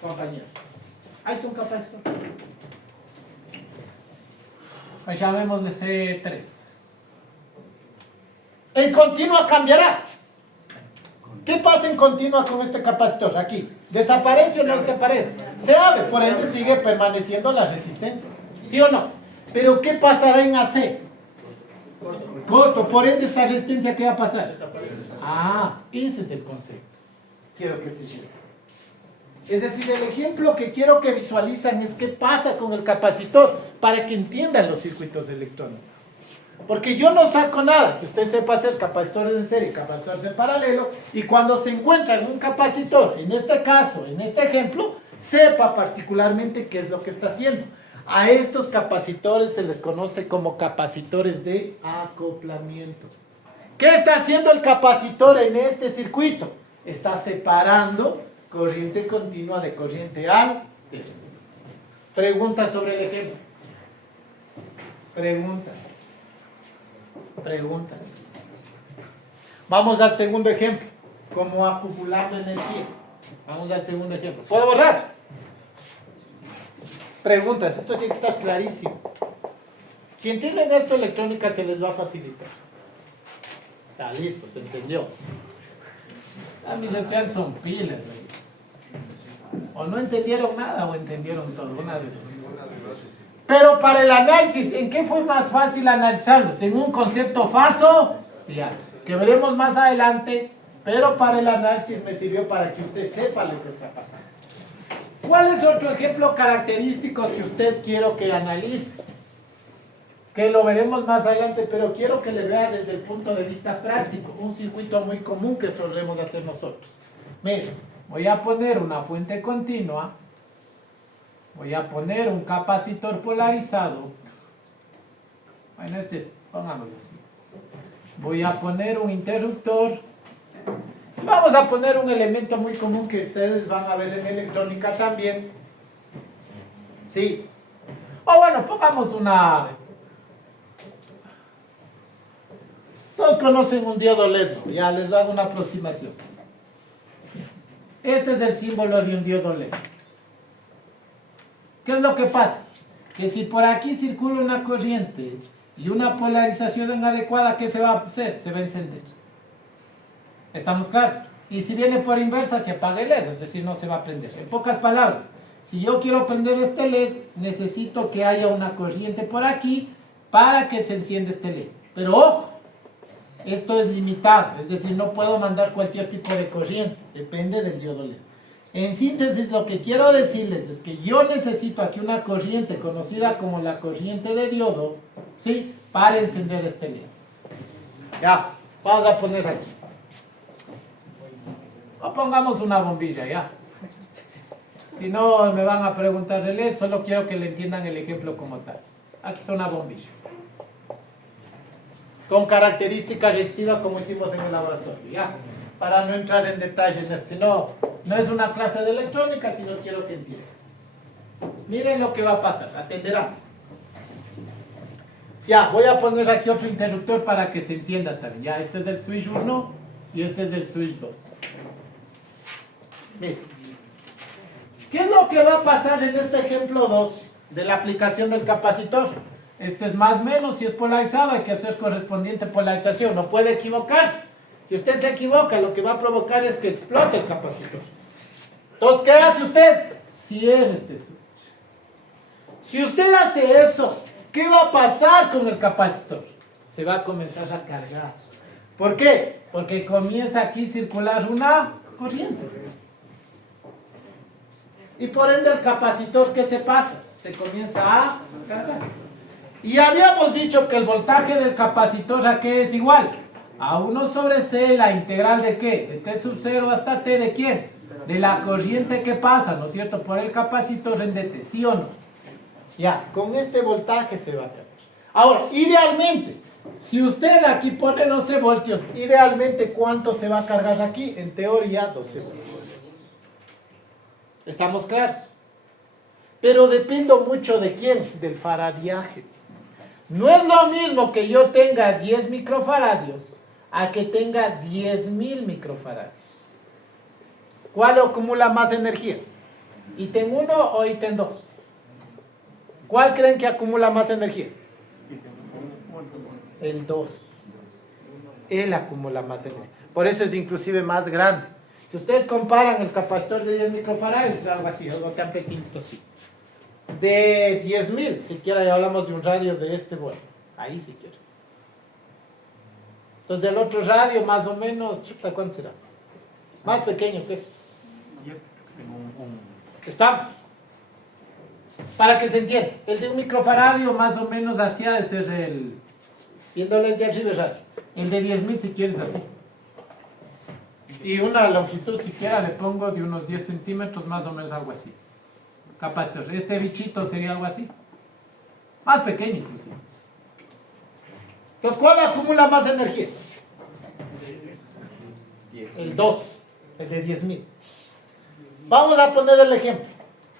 compañeros. Ahí está un capacitor. Pues llamémosle C3. En continua cambiará. ¿Qué pasa en continua con este capacitor? Aquí. ¿Desaparece o no desaparece? Se abre, por ende sigue permaneciendo la resistencia. ¿Sí o no? Pero ¿qué pasará en AC? Corto, por ende esta resistencia, ¿qué va a pasar? Ese es el concepto. Quiero que se lleve. Es decir, el ejemplo que quiero que visualizan es qué pasa con el capacitor para que entiendan los circuitos electrónicos. Porque yo no saco nada, que usted sepa hacer capacitores en serie, capacitores en paralelo, y cuando se encuentra en un capacitor, en este caso, en este ejemplo, sepa particularmente qué es lo que está haciendo. A estos capacitores se les conoce como capacitores de acoplamiento. ¿Qué está haciendo el capacitor en este circuito? Está separando corriente continua de corriente alterna. Preguntas sobre el ejemplo. Preguntas. Vamos al segundo ejemplo. Como acumulando energía. Vamos al segundo ejemplo. ¿Puedo borrar? Preguntas. Esto tiene que estar clarísimo. Si entienden esto, electrónica se les va a facilitar. Está listo, se entendió. A mis estudiantes son pilas. O no entendieron nada o entendieron todo. Una de dos. Pero para el análisis, ¿en qué fue más fácil analizarlos? En un concepto falso, ya, que veremos más adelante, pero para el análisis me sirvió para que usted sepa lo que está pasando. ¿Cuál es otro ejemplo característico que usted quiero que analice? Que lo veremos más adelante, pero quiero que le vea desde el punto de vista práctico, un circuito muy común que solemos hacer nosotros. Miren, voy a poner una fuente continua. Voy a poner un capacitor polarizado. Bueno, pongámoslo así. Voy a poner un interruptor. Vamos a poner un elemento muy común que ustedes van a ver en electrónica también. Sí. O bueno, pongamos una... Todos conocen un diodo LED, ¿no? Ya les hago una aproximación. Este es el símbolo de un diodo LED. ¿Qué es lo que pasa? Que si por aquí circula una corriente y una polarización inadecuada, ¿qué se va a hacer? Se va a encender. ¿Estamos claros? Y si viene por inversa, se apaga el LED, es decir, no se va a prender. En pocas palabras, si yo quiero prender este LED, necesito que haya una corriente por aquí para que se encienda este LED. Pero ojo, esto es limitado, es decir, no puedo mandar cualquier tipo de corriente, depende del diodo LED. En síntesis, lo que quiero decirles es que yo necesito aquí una corriente conocida como la corriente de diodo, ¿sí? Para encender este LED. Ya, vamos a poner aquí. O pongamos una bombilla, ya. Si no, me van a preguntar de LED, solo quiero que le entiendan el ejemplo como tal. Aquí está una bombilla. Con característica resistiva como hicimos en el laboratorio, ya. Para no entrar en detalle en esto, sino, no es una clase de electrónica, sino quiero que entiendan. Miren lo que va a pasar, atenderán. Ya, voy a poner aquí otro interruptor para que se entienda también. Ya, este es el switch 1 y este es el switch 2. Miren. ¿Qué es lo que va a pasar en este ejemplo 2 de la aplicación del capacitor? Este es más menos, si es polarizado hay que hacer correspondiente polarización, no puede equivocarse. Si usted se equivoca, lo que va a provocar es que explote el capacitor. Entonces, ¿qué hace usted? Cierra este switch. Si usted hace eso, ¿qué va a pasar con el capacitor? Se va a comenzar a cargar. ¿Por qué? Porque comienza aquí a circular una corriente. Y por ende el capacitor, ¿qué se pasa? Se comienza a cargar. Y habíamos dicho que el voltaje del capacitor, ¿a qué es igual? A 1 sobre C, la integral de ¿qué? De T sub 0 hasta T, ¿de quién? De la corriente que pasa, ¿no es cierto? Por el capacitor en DT, ¿sí o no? Ya, con este voltaje se va a cargar. Ahora, idealmente, si usted aquí pone 12 voltios, idealmente, ¿cuánto se va a cargar aquí? En teoría, 12 voltios. ¿Estamos claros? Pero dependo mucho de quién, del faradiaje. No es lo mismo que yo tenga 10 microfaradios a que tenga 10.000 microfaradios. ¿Cuál acumula más energía? ¿Ítem 1 o ítem 2? ¿Cuál creen que acumula más energía? El 2. Él acumula más energía. Por eso es inclusive más grande. Si ustedes comparan el capacitor de 10 microfaradios, es algo así, algo tan pequeño, sí. De 10.000, siquiera ya hablamos de un radio de este vuelo. Ahí siquiera. Entonces el otro radio más o menos, chuta, ¿cuánto será? Más pequeño que eso. Estamos. Para que se entienda, el de un microfaradio más o menos hacía de ser el... Viéndole de arriba radio. El de 10.000 si quieres así. Y una longitud siquiera le pongo de unos 10 centímetros, más o menos algo así. Capacitor. Este bichito sería algo así. Más pequeño inclusive. Entonces, ¿cuál acumula más energía? El 2, el de 10.000. Vamos a poner el ejemplo.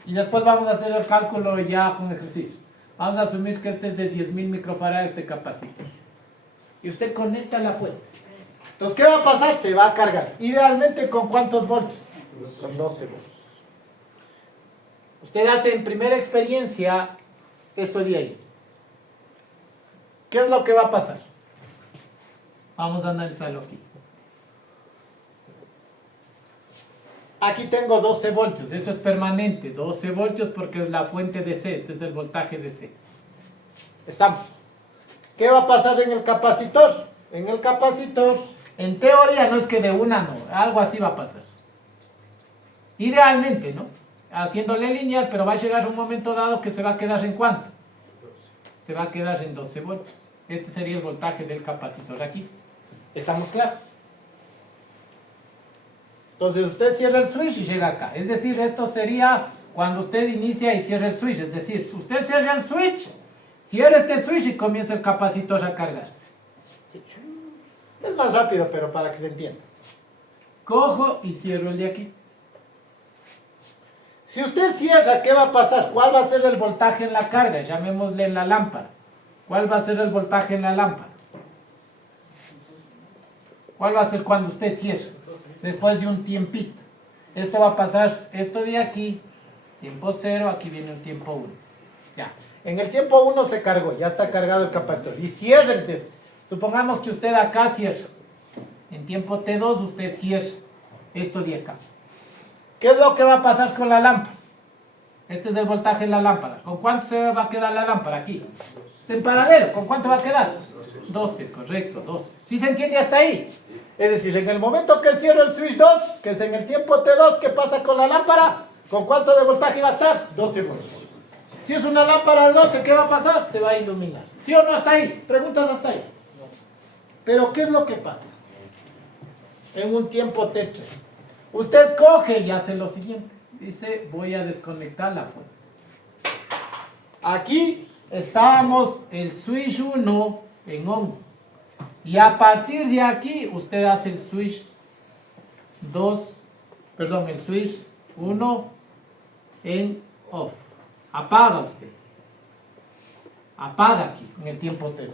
Y después vamos a hacer el cálculo ya con ejercicio. Vamos a asumir que este es de 10.000 microfarads este capacitor. Y usted conecta la fuente. Entonces, ¿qué va a pasar? Se va a cargar. Idealmente, ¿con cuántos voltios? Con 12 voltios. Usted hace en primera experiencia eso de ahí. ¿Qué es lo que va a pasar? Vamos a analizarlo aquí. Aquí tengo 12 voltios, eso es permanente, 12 voltios porque es la fuente DC, este es el voltaje DC. Estamos. ¿Qué va a pasar en el capacitor? En el capacitor, en teoría no es que de una no, algo así va a pasar. Idealmente, ¿no? Haciéndole lineal, pero va a llegar un momento dado que se va a quedar en ¿cuánto? Se va a quedar en 12 voltios. Este sería el voltaje del capacitor aquí. ¿Estamos claros? Entonces usted cierra el switch y llega acá. Es decir, esto sería cuando usted inicia y cierra el switch. Es decir, si usted cierra el switch, cierra este switch y comienza el capacitor a cargarse. Es más rápido, pero para que se entienda. Cojo y cierro el de aquí. Si usted cierra, ¿qué va a pasar? ¿Cuál va a ser el voltaje en la carga? Llamémosle en la lámpara. ¿Cuál va a ser el voltaje en la lámpara? ¿Cuál va a ser cuando usted cierre? Después de un tiempito. Esto va a pasar, esto de aquí, tiempo 0, aquí viene el tiempo 1. Ya. En el tiempo 1 se cargó, ya está cargado el capacitor. Y cierra el test. Supongamos que usted acá cierra. En tiempo T2 usted cierra esto de acá. ¿Qué es lo que va a pasar con la lámpara? Este es el voltaje de la lámpara. ¿Con cuánto se va a quedar la lámpara aquí? Está en paralelo. ¿Con cuánto va a quedar? 12, correcto, 12. ¿Sí se entiende hasta ahí? Es decir, en el momento que cierro el switch 2, que es en el tiempo T2, ¿qué pasa con la lámpara? ¿Con cuánto de voltaje va a estar? 12 voltios. Si es una lámpara de 12, ¿qué va a pasar? Se va a iluminar. ¿Sí o no hasta ahí? Preguntas hasta ahí. Pero ¿qué es lo que pasa? En un tiempo T3. Usted coge y hace lo siguiente. Dice, voy a desconectar la fuente. Aquí estamos el switch 1 en on. Y a partir de aquí, usted hace el switch 1 en off. Apaga usted. Apaga aquí, en el tiempo T2.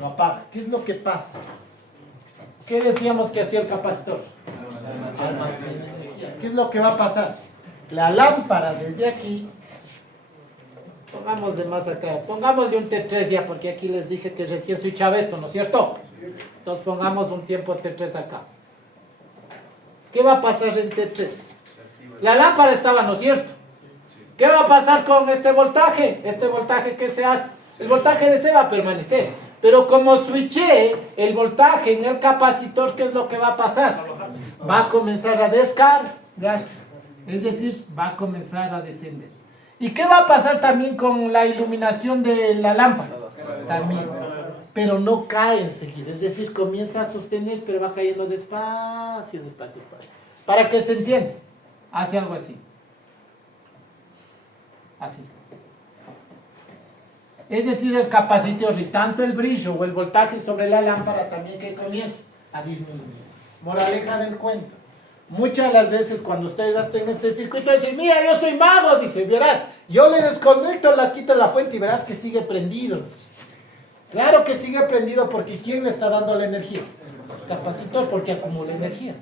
Lo apaga. ¿Qué es lo que pasa? ¿Qué decíamos que hacía el capacitor? Almacena energía. ¿Qué es lo que va a pasar? La lámpara desde aquí, pongamos de más acá, pongamos de un T3 ya, porque aquí les dije que recién switchaba esto, ¿no es cierto? Entonces pongamos un tiempo T3 acá. ¿Qué va a pasar en T3? La lámpara estaba, ¿no es cierto? ¿Qué va a pasar con este voltaje? Este voltaje, ¿qué se hace? El voltaje DC va a permanecer. Pero como switché el voltaje en el capacitor, ¿qué es lo que va a pasar? Va a comenzar a descargar. Es decir, va a comenzar a descender. ¿Y qué va a pasar también con la iluminación de la lámpara? También. Pero no cae enseguida. Es decir, comienza a sostener, pero va cayendo despacio, despacio, despacio. Para que se entienda. Hace algo así. Así. Es decir, el capacitor y tanto el brillo o el voltaje sobre la lámpara también que comienza a disminuir. Moraleja del cuento. Muchas de las veces cuando ustedes estén en este circuito dicen, mira, yo soy mago, dice, verás, yo le desconecto, la quito la fuente y verás que sigue prendido. Claro que sigue prendido porque ¿quién le está dando la energía? El capacitor, porque acumula energía.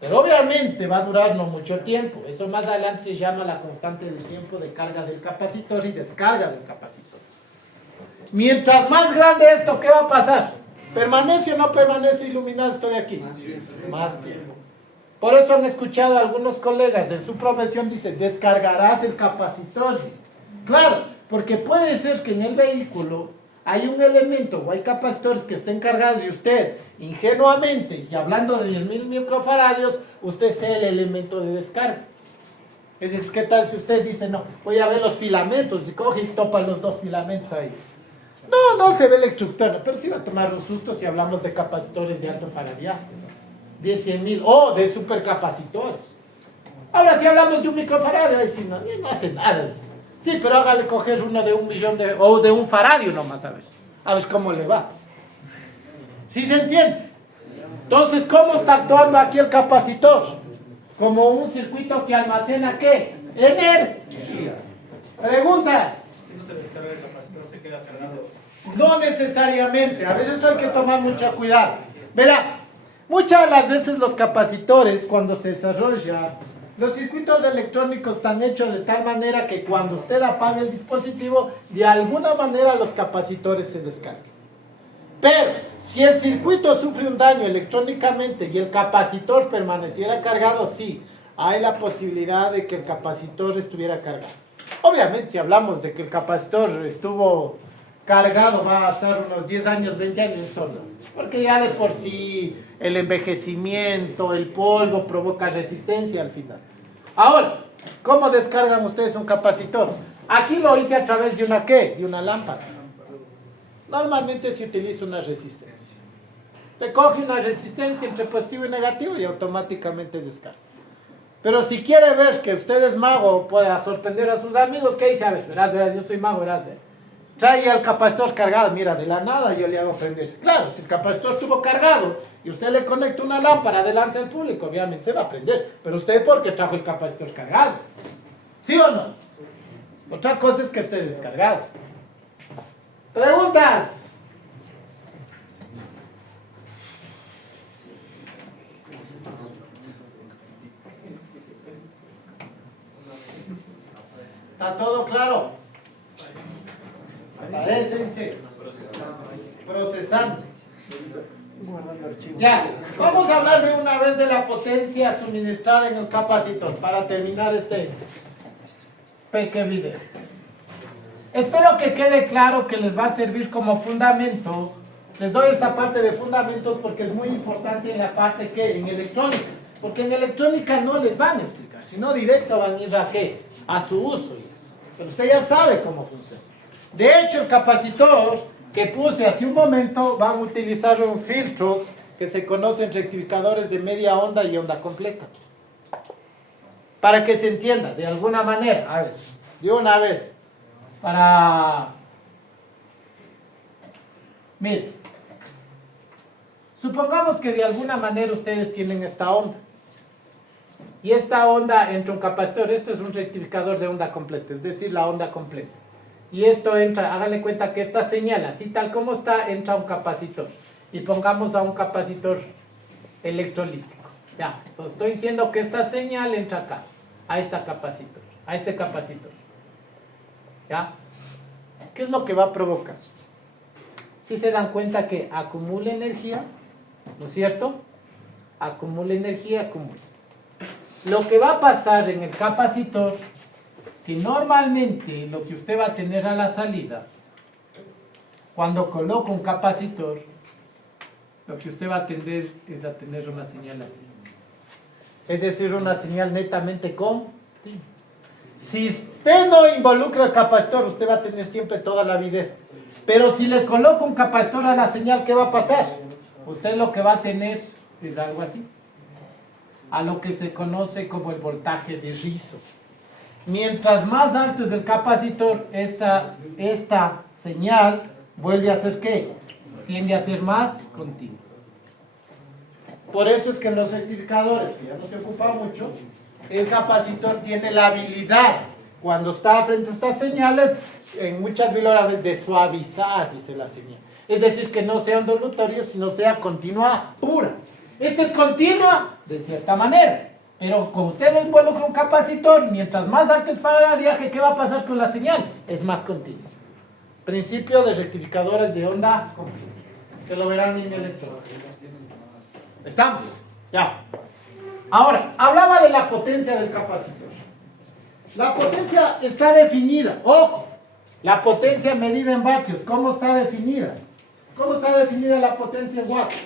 Pero obviamente va a durar no mucho tiempo. Eso más adelante se llama la constante de tiempo de carga del capacitor y descarga del capacitor. Mientras más grande esto, ¿qué va a pasar? ¿Permanece o no permanece iluminado esto de aquí? Más tiempo. Por eso han escuchado a algunos colegas en su profesión, dice, descargarás el capacitor. Claro, porque puede ser que en el vehículo hay un elemento o hay capacitores que estén cargados y usted, ingenuamente, y hablando de 10.000 microfaradios, usted sea el elemento de descarga. Es decir, ¿qué tal si usted dice, no, voy a ver los filamentos, y coge y topa los dos filamentos ahí? No se ve el electroductor, pero sí va a tomar un susto si hablamos de capacitores de alto faradiaje, de 100.000 o de supercapacitores. Ahora, si hablamos de un microfaradio, ahí sí no hace nada. Sí, pero hágale coger uno de 1.000.000 o de un faradio nomás, a ver cómo le va. ¿Sí se entiende? Entonces, ¿cómo está actuando aquí el capacitor? Como un circuito que almacena ¿qué? Energía. Preguntas. Si se descarga el capacitor, se queda cargado. No necesariamente, a veces hay que tomar mucho cuidado. Verá, muchas de las veces los capacitores, cuando se desarrolla, los circuitos electrónicos están hechos de tal manera que cuando usted apaga el dispositivo, de alguna manera los capacitores se descargan. Pero, si el circuito sufre un daño electrónicamente y el capacitor permaneciera cargado, sí, hay la posibilidad de que el capacitor estuviera cargado. Obviamente, si hablamos de que el capacitor estuvo cargado, va a estar unos 10 años, 20 años solo. Porque ya de por sí el envejecimiento, el polvo provoca resistencia al final. Ahora, ¿cómo descargan ustedes un capacitor? Aquí lo hice a través de una ¿qué? De una lámpara. Normalmente se utiliza una resistencia. Te coge una resistencia entre positivo y negativo y automáticamente descarga. Pero si quiere ver que usted es mago, pueda sorprender a sus amigos, ¿qué dice? A ver, verás, yo soy mago, verás. Trae el capacitor cargado, mira, de la nada yo le hago prenderse. Claro, si el capacitor estuvo cargado y usted le conecta una lámpara delante del público, obviamente se va a prender. Pero usted, ¿por qué trajo el capacitor cargado? ¿Sí o no? Otra cosa es que esté descargado. ¿Preguntas? ¿Está todo claro? Parece, dice. Procesante. Ya, vamos a hablar de una vez de la potencia suministrada en el capacitor para terminar este pequeño video. Espero que quede claro que les va a servir como fundamento. Les doy esta parte de fundamentos porque es muy importante en la parte que en electrónica. Porque en electrónica no les van a explicar, sino directo van a ir a qué, a su uso. Pero usted ya sabe cómo funciona. De hecho, el capacitor que puse hace un momento van a utilizar filtros que se conocen rectificadores de media onda y onda completa. Para que se entienda de alguna manera, a ver, de una vez. Miren, supongamos que de alguna manera ustedes tienen esta onda. Y esta onda entra un capacitor. Esto es un rectificador de onda completa, es decir, la onda completa. Y esto entra, háganle cuenta que esta señal, así tal como está, entra un capacitor. Y pongamos a un capacitor electrolítico. Ya, entonces estoy diciendo que esta señal entra acá, a este capacitor. ¿Ya? ¿Qué es lo que va a provocar? Si se dan cuenta que acumula energía, ¿no es cierto? Acumula energía, acumula. Lo que va a pasar en el capacitor, que normalmente lo que usted va a tener a la salida, cuando coloca un capacitor, lo que usted va a tener es a tener una señal así. Es decir, una señal netamente continua. Si usted no involucra el capacitor, usted va a tener siempre toda la vida esto. Pero si le coloca un capacitor a la señal, ¿qué va a pasar? Usted lo que va a tener es algo así. A lo que se conoce como el voltaje de rizo. Mientras más alto es el capacitor, esta señal vuelve a ser ¿qué? Tiende a ser más continua. Por eso es que en los rectificadores, que ya no se ocupa mucho, el capacitor tiene la habilidad, cuando está frente a estas señales, en muchas bibliografías, de suavizar, dice la señal. Es decir, que no sea ondulatorio, sino sea continua pura. Esta es continua, de cierta manera. Pero como usted lo involucra un capacitor, mientras más alto es para el viaje, ¿qué va a pasar con la señal? Es más continua. Principio de rectificadores de onda continua. Que lo verán en el electrodo. ¿Estamos? Ya. Ahora, hablaba de la potencia del capacitor. La potencia está definida. Ojo, la potencia medida en vatios. ¿Cómo está definida? ¿Cómo está definida la potencia en watts?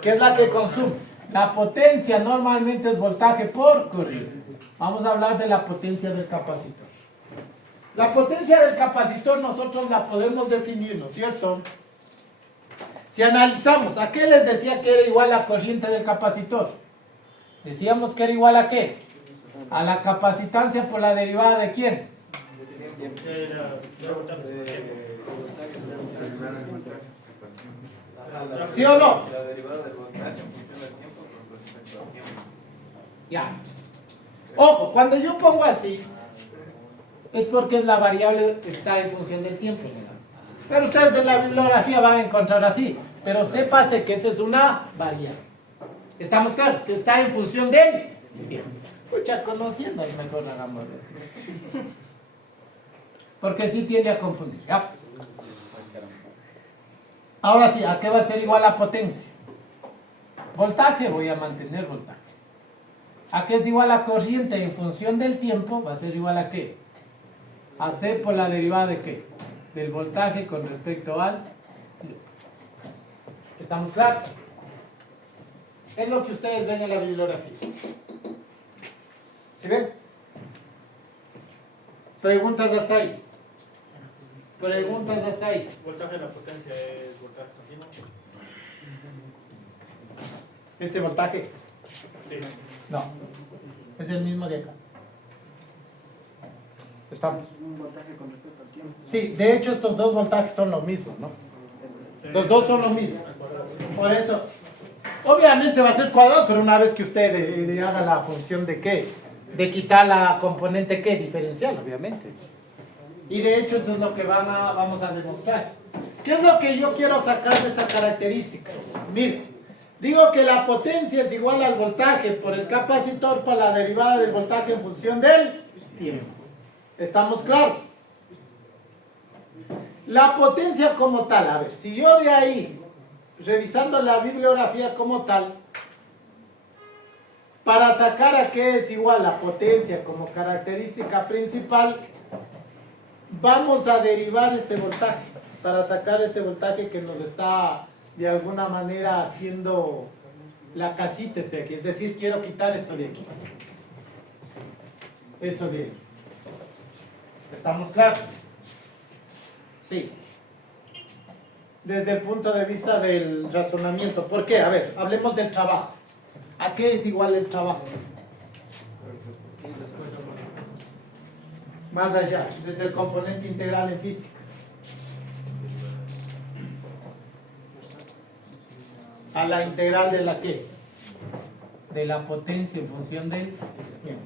¿Qué es la que consume? La potencia normalmente es voltaje por corriente. Vamos a hablar de la potencia del capacitor. La potencia del capacitor nosotros la podemos definir, ¿no es cierto? Si analizamos, ¿a qué les decía que era igual la corriente del capacitor? Decíamos que era igual a ¿qué? A la capacitancia por la derivada ¿de quién? ¿Sí o no? La derivada del voltaje en función del tiempo con respecto al tiempo. Ya. Ojo, cuando yo pongo así, es porque la variable está en función del tiempo. Pero ustedes en la bibliografía van a encontrar así. Pero sépase que esa es una variable. ¿Estamos claros? Que está en función del tiempo. Escucha, conociendo es mejor hagamos así. Porque sí tiende a confundir. ¿Ya? Ahora sí, ¿a qué va a ser igual la potencia? Voltaje, voy a mantener voltaje. ¿A qué es igual la corriente en función del tiempo? Va a ser igual a ¿qué? A C por la derivada de ¿qué? Del voltaje con respecto al tiempo. ¿Estamos claros? Es lo que ustedes ven en la bibliografía. ¿Sí ven? Preguntas hasta ahí. Preguntas hasta ahí. Voltaje de la potencia es voltaje continuo. ¿Este voltaje? Sí. No. Es el mismo de acá. ¿Estamos? Un voltaje con respecto al tiempo. Sí, de hecho estos dos voltajes son lo mismo, ¿no? Los dos son lo mismo. Por eso, obviamente va a ser cuadrado, pero una vez que usted haga la función de qué, de quitar la componente qué, diferencial, obviamente. Y de hecho eso es lo que vamos a demostrar. ¿Qué es lo que yo quiero sacar de esta característica? Mire, digo que la potencia es igual al voltaje por el capacitor por la derivada del voltaje en función del tiempo. ¿Estamos claros? La potencia como tal, a ver, si yo de ahí, revisando la bibliografía como tal, para sacar a qué es igual la potencia como característica principal, vamos a derivar ese voltaje, para sacar ese voltaje que nos está de alguna manera haciendo la casita de aquí, es decir, quiero quitar esto de aquí. Eso de ahí. ¿Estamos claros? Sí. Desde el punto de vista del razonamiento. ¿Por qué? A ver, hablemos del trabajo. ¿A qué es igual el trabajo? Más allá, desde el componente integral en física. A la integral de la qué? De la potencia en función del tiempo.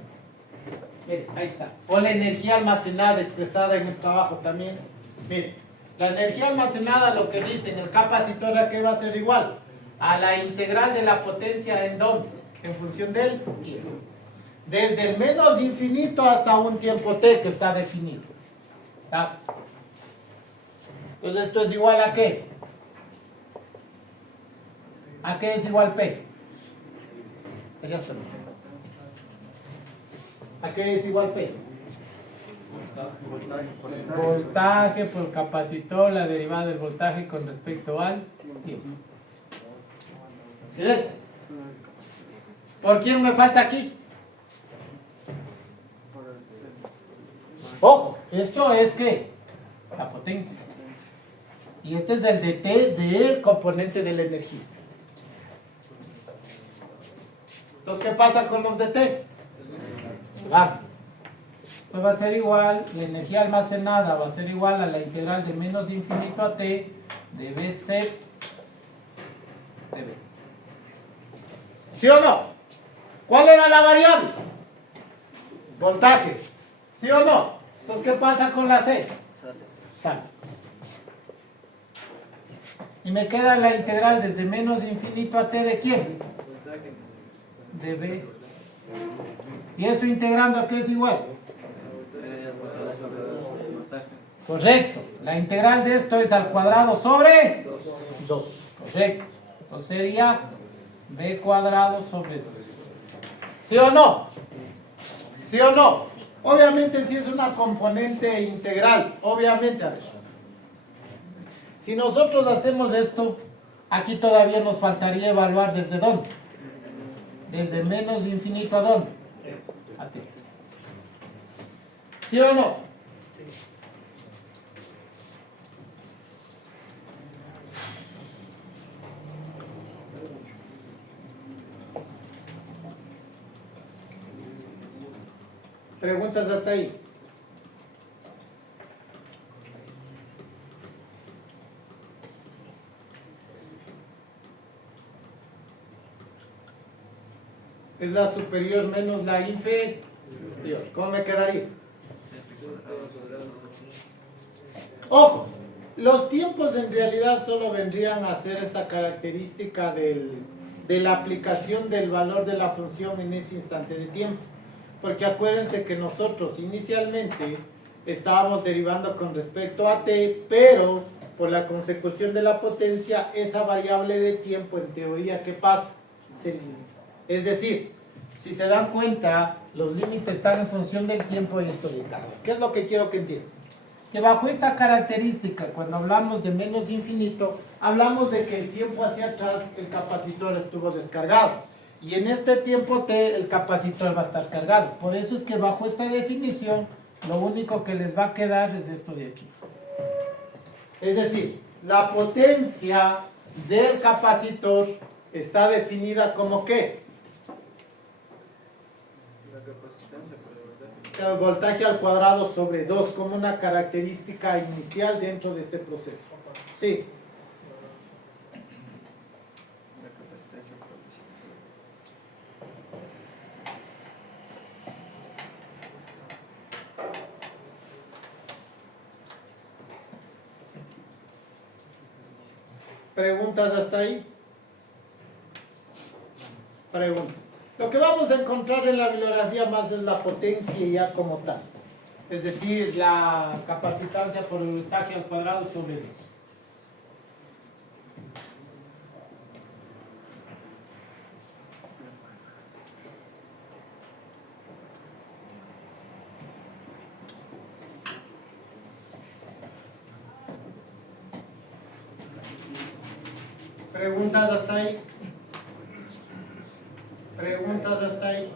Mire, ahí está. O la energía almacenada expresada en el trabajo también. Mire, la energía almacenada, lo que dice en el capacitor, ¿a qué va a ser igual? A la integral de la potencia, ¿en dónde? En función del tiempo. Desde el menos infinito hasta un tiempo t que está definido. ¿Está? Entonces esto es igual a ¿qué? ¿A qué es igual P? Ya está. ¿A qué es igual P? Voltaje por capacitor, la derivada del voltaje con respecto al tiempo. ¿Sí? ¿Por quién me falta aquí? Ojo, esto es ¿qué? La potencia. Y este es el dt del componente de la energía. Entonces, ¿qué pasa con los dt? Van. Esto va a ser igual, la energía almacenada va a ser igual a la integral de menos infinito a t de Bc de B. ¿Sí o no? ¿Cuál era la variable? Voltaje. ¿Sí o no? Entonces, ¿qué pasa con la C? Sale. Y me queda la integral desde menos infinito a t de ¿quién? De B. ¿Y eso integrando a qué es igual? Correcto. La integral de esto es al cuadrado sobre 2. Correcto. Entonces sería b cuadrado sobre 2. ¿Sí o no? ¿Sí o no? Obviamente si es una componente integral. Obviamente, a ver. Si nosotros hacemos esto, aquí todavía nos faltaría evaluar desde dónde. Desde menos infinito a dónde. A t. ¿Sí o no? ¿Preguntas hasta ahí? Es la superior menos la inferior. ¿Cómo me quedaría? Ojo, los tiempos en realidad solo vendrían a ser esa característica de la aplicación del valor de la función en ese instante de tiempo. Porque acuérdense que nosotros inicialmente estábamos derivando con respecto a t, pero por la consecución de la potencia, esa variable de tiempo en teoría, ¿qué pasa? Se elimina. Es decir, si se dan cuenta, los límites están en función del tiempo y esto de carga. ¿Qué es lo que quiero que entiendan? Que bajo esta característica, cuando hablamos de menos infinito, hablamos de que el tiempo hacia atrás el capacitor estuvo descargado. Y en este tiempo t el capacitor va a estar cargado. Por eso es que bajo esta definición, lo único que les va a quedar es esto de aquí. Es decir, la potencia del capacitor está definida como ¿qué? El voltaje al cuadrado sobre 2 como una característica inicial dentro de este proceso. Sí. ¿Preguntas hasta ahí? Preguntas. Lo que vamos a encontrar en la bibliografía más es la potencia ya como tal. Es decir, la capacitancia por voltaje al cuadrado sobre 2. ¿Preguntas hasta ahí? ¿Preguntas hasta ahí?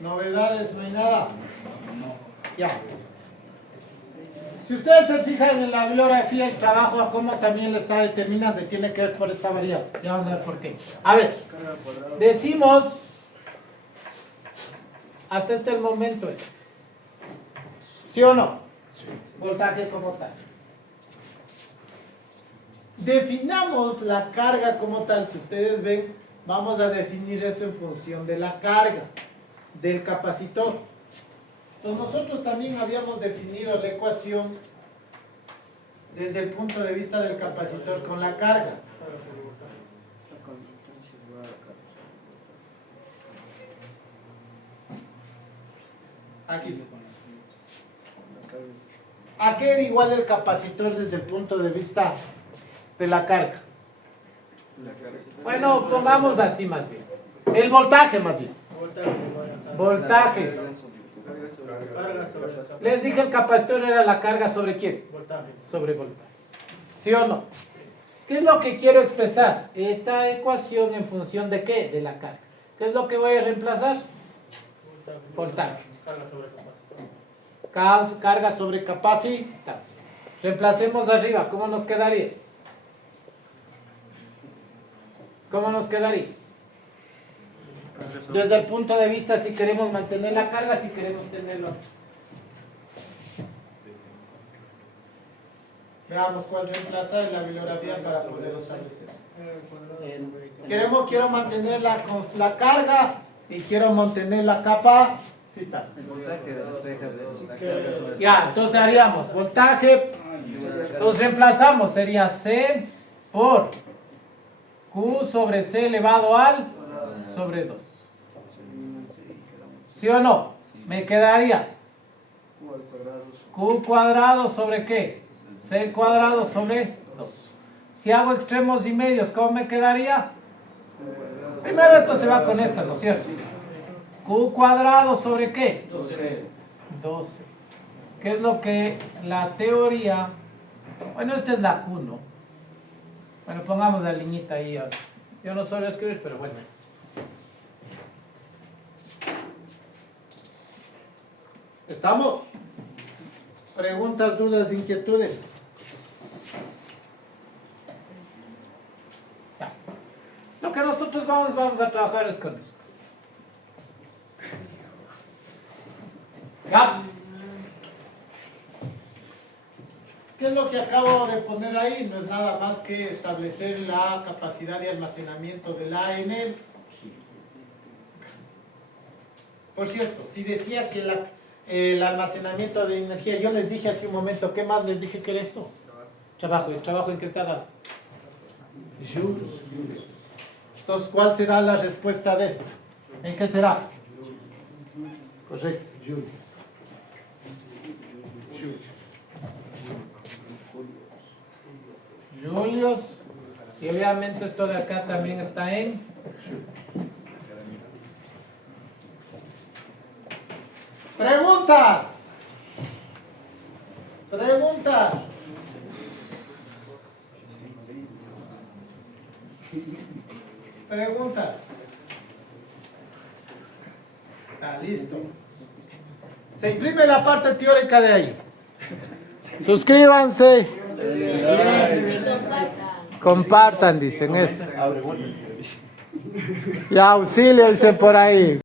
¿Novedades? ¿No hay nada? Ya. Si ustedes se fijan en la bibliografía, el trabajo a cómo también le está determinando y tiene que ver por esta variable. Ya vamos a ver por qué. A ver, decimos hasta este el momento este. ¿Sí o no? Voltaje como tal. Definamos la carga como tal. Si ustedes ven, vamos a definir eso en función de la carga del capacitor. Entonces nosotros también habíamos definido la ecuación desde el punto de vista del capacitor con la carga. Aquí se pone. ¿A qué era igual el capacitor desde el punto de vista de la carga? Bueno, pongamos así más bien. El voltaje más bien. Voltaje. Les dije el capacitor era la carga sobre quién. Sobre voltaje. ¿Sí o no? ¿Qué es lo que quiero expresar? Esta ecuación en función de qué? De la carga. ¿Qué es lo que voy a reemplazar? Voltaje. Carga sobre capacidad. Reemplacemos arriba. ¿Cómo nos quedaría? ¿Cómo nos quedaría? Desde el punto de vista si queremos mantener la carga, si queremos tenerlo. Veamos cuál reemplaza en la bibliografía para poder establecer. Quiero mantener la carga y quiero mantener la capacidad. El voltaje despeja de la carga sobre Ya, entonces haríamos voltaje, los reemplazamos, sería C por Q sobre C elevado al sobre 2. ¿Sí o no? Me quedaría Q cuadrado sobre ¿qué? C cuadrado sobre 2. Si hago extremos y medios, ¿cómo me quedaría? Primero esto se va con esta, ¿no es cierto? Q cuadrado sobre ¿qué? 12. ¿Qué es lo que la teoría? Bueno, esta es la Q, ¿no? Bueno, pongamos la liñita ahí. Yo no suelo escribir, pero bueno. ¿Estamos? Preguntas, dudas, inquietudes. Ya. Lo que nosotros vamos a trabajar es con eso. ¿Ya? ¿Qué es lo que acabo de poner ahí? No es nada más que establecer la capacidad de almacenamiento del A en él. Por cierto, si decía que el almacenamiento de energía, yo les dije hace un momento, ¿qué más les dije que era esto? Trabajo. ¿El trabajo en qué está dado? Joules. Entonces, ¿cuál será la respuesta de esto? ¿En qué será? Correcto, Joules. Julios, y obviamente esto de acá también está en preguntas. Está listo. Se imprime la parte teórica de ahí. Suscríbanse. Compartan, dicen eso. Ya auxíliense por ahí.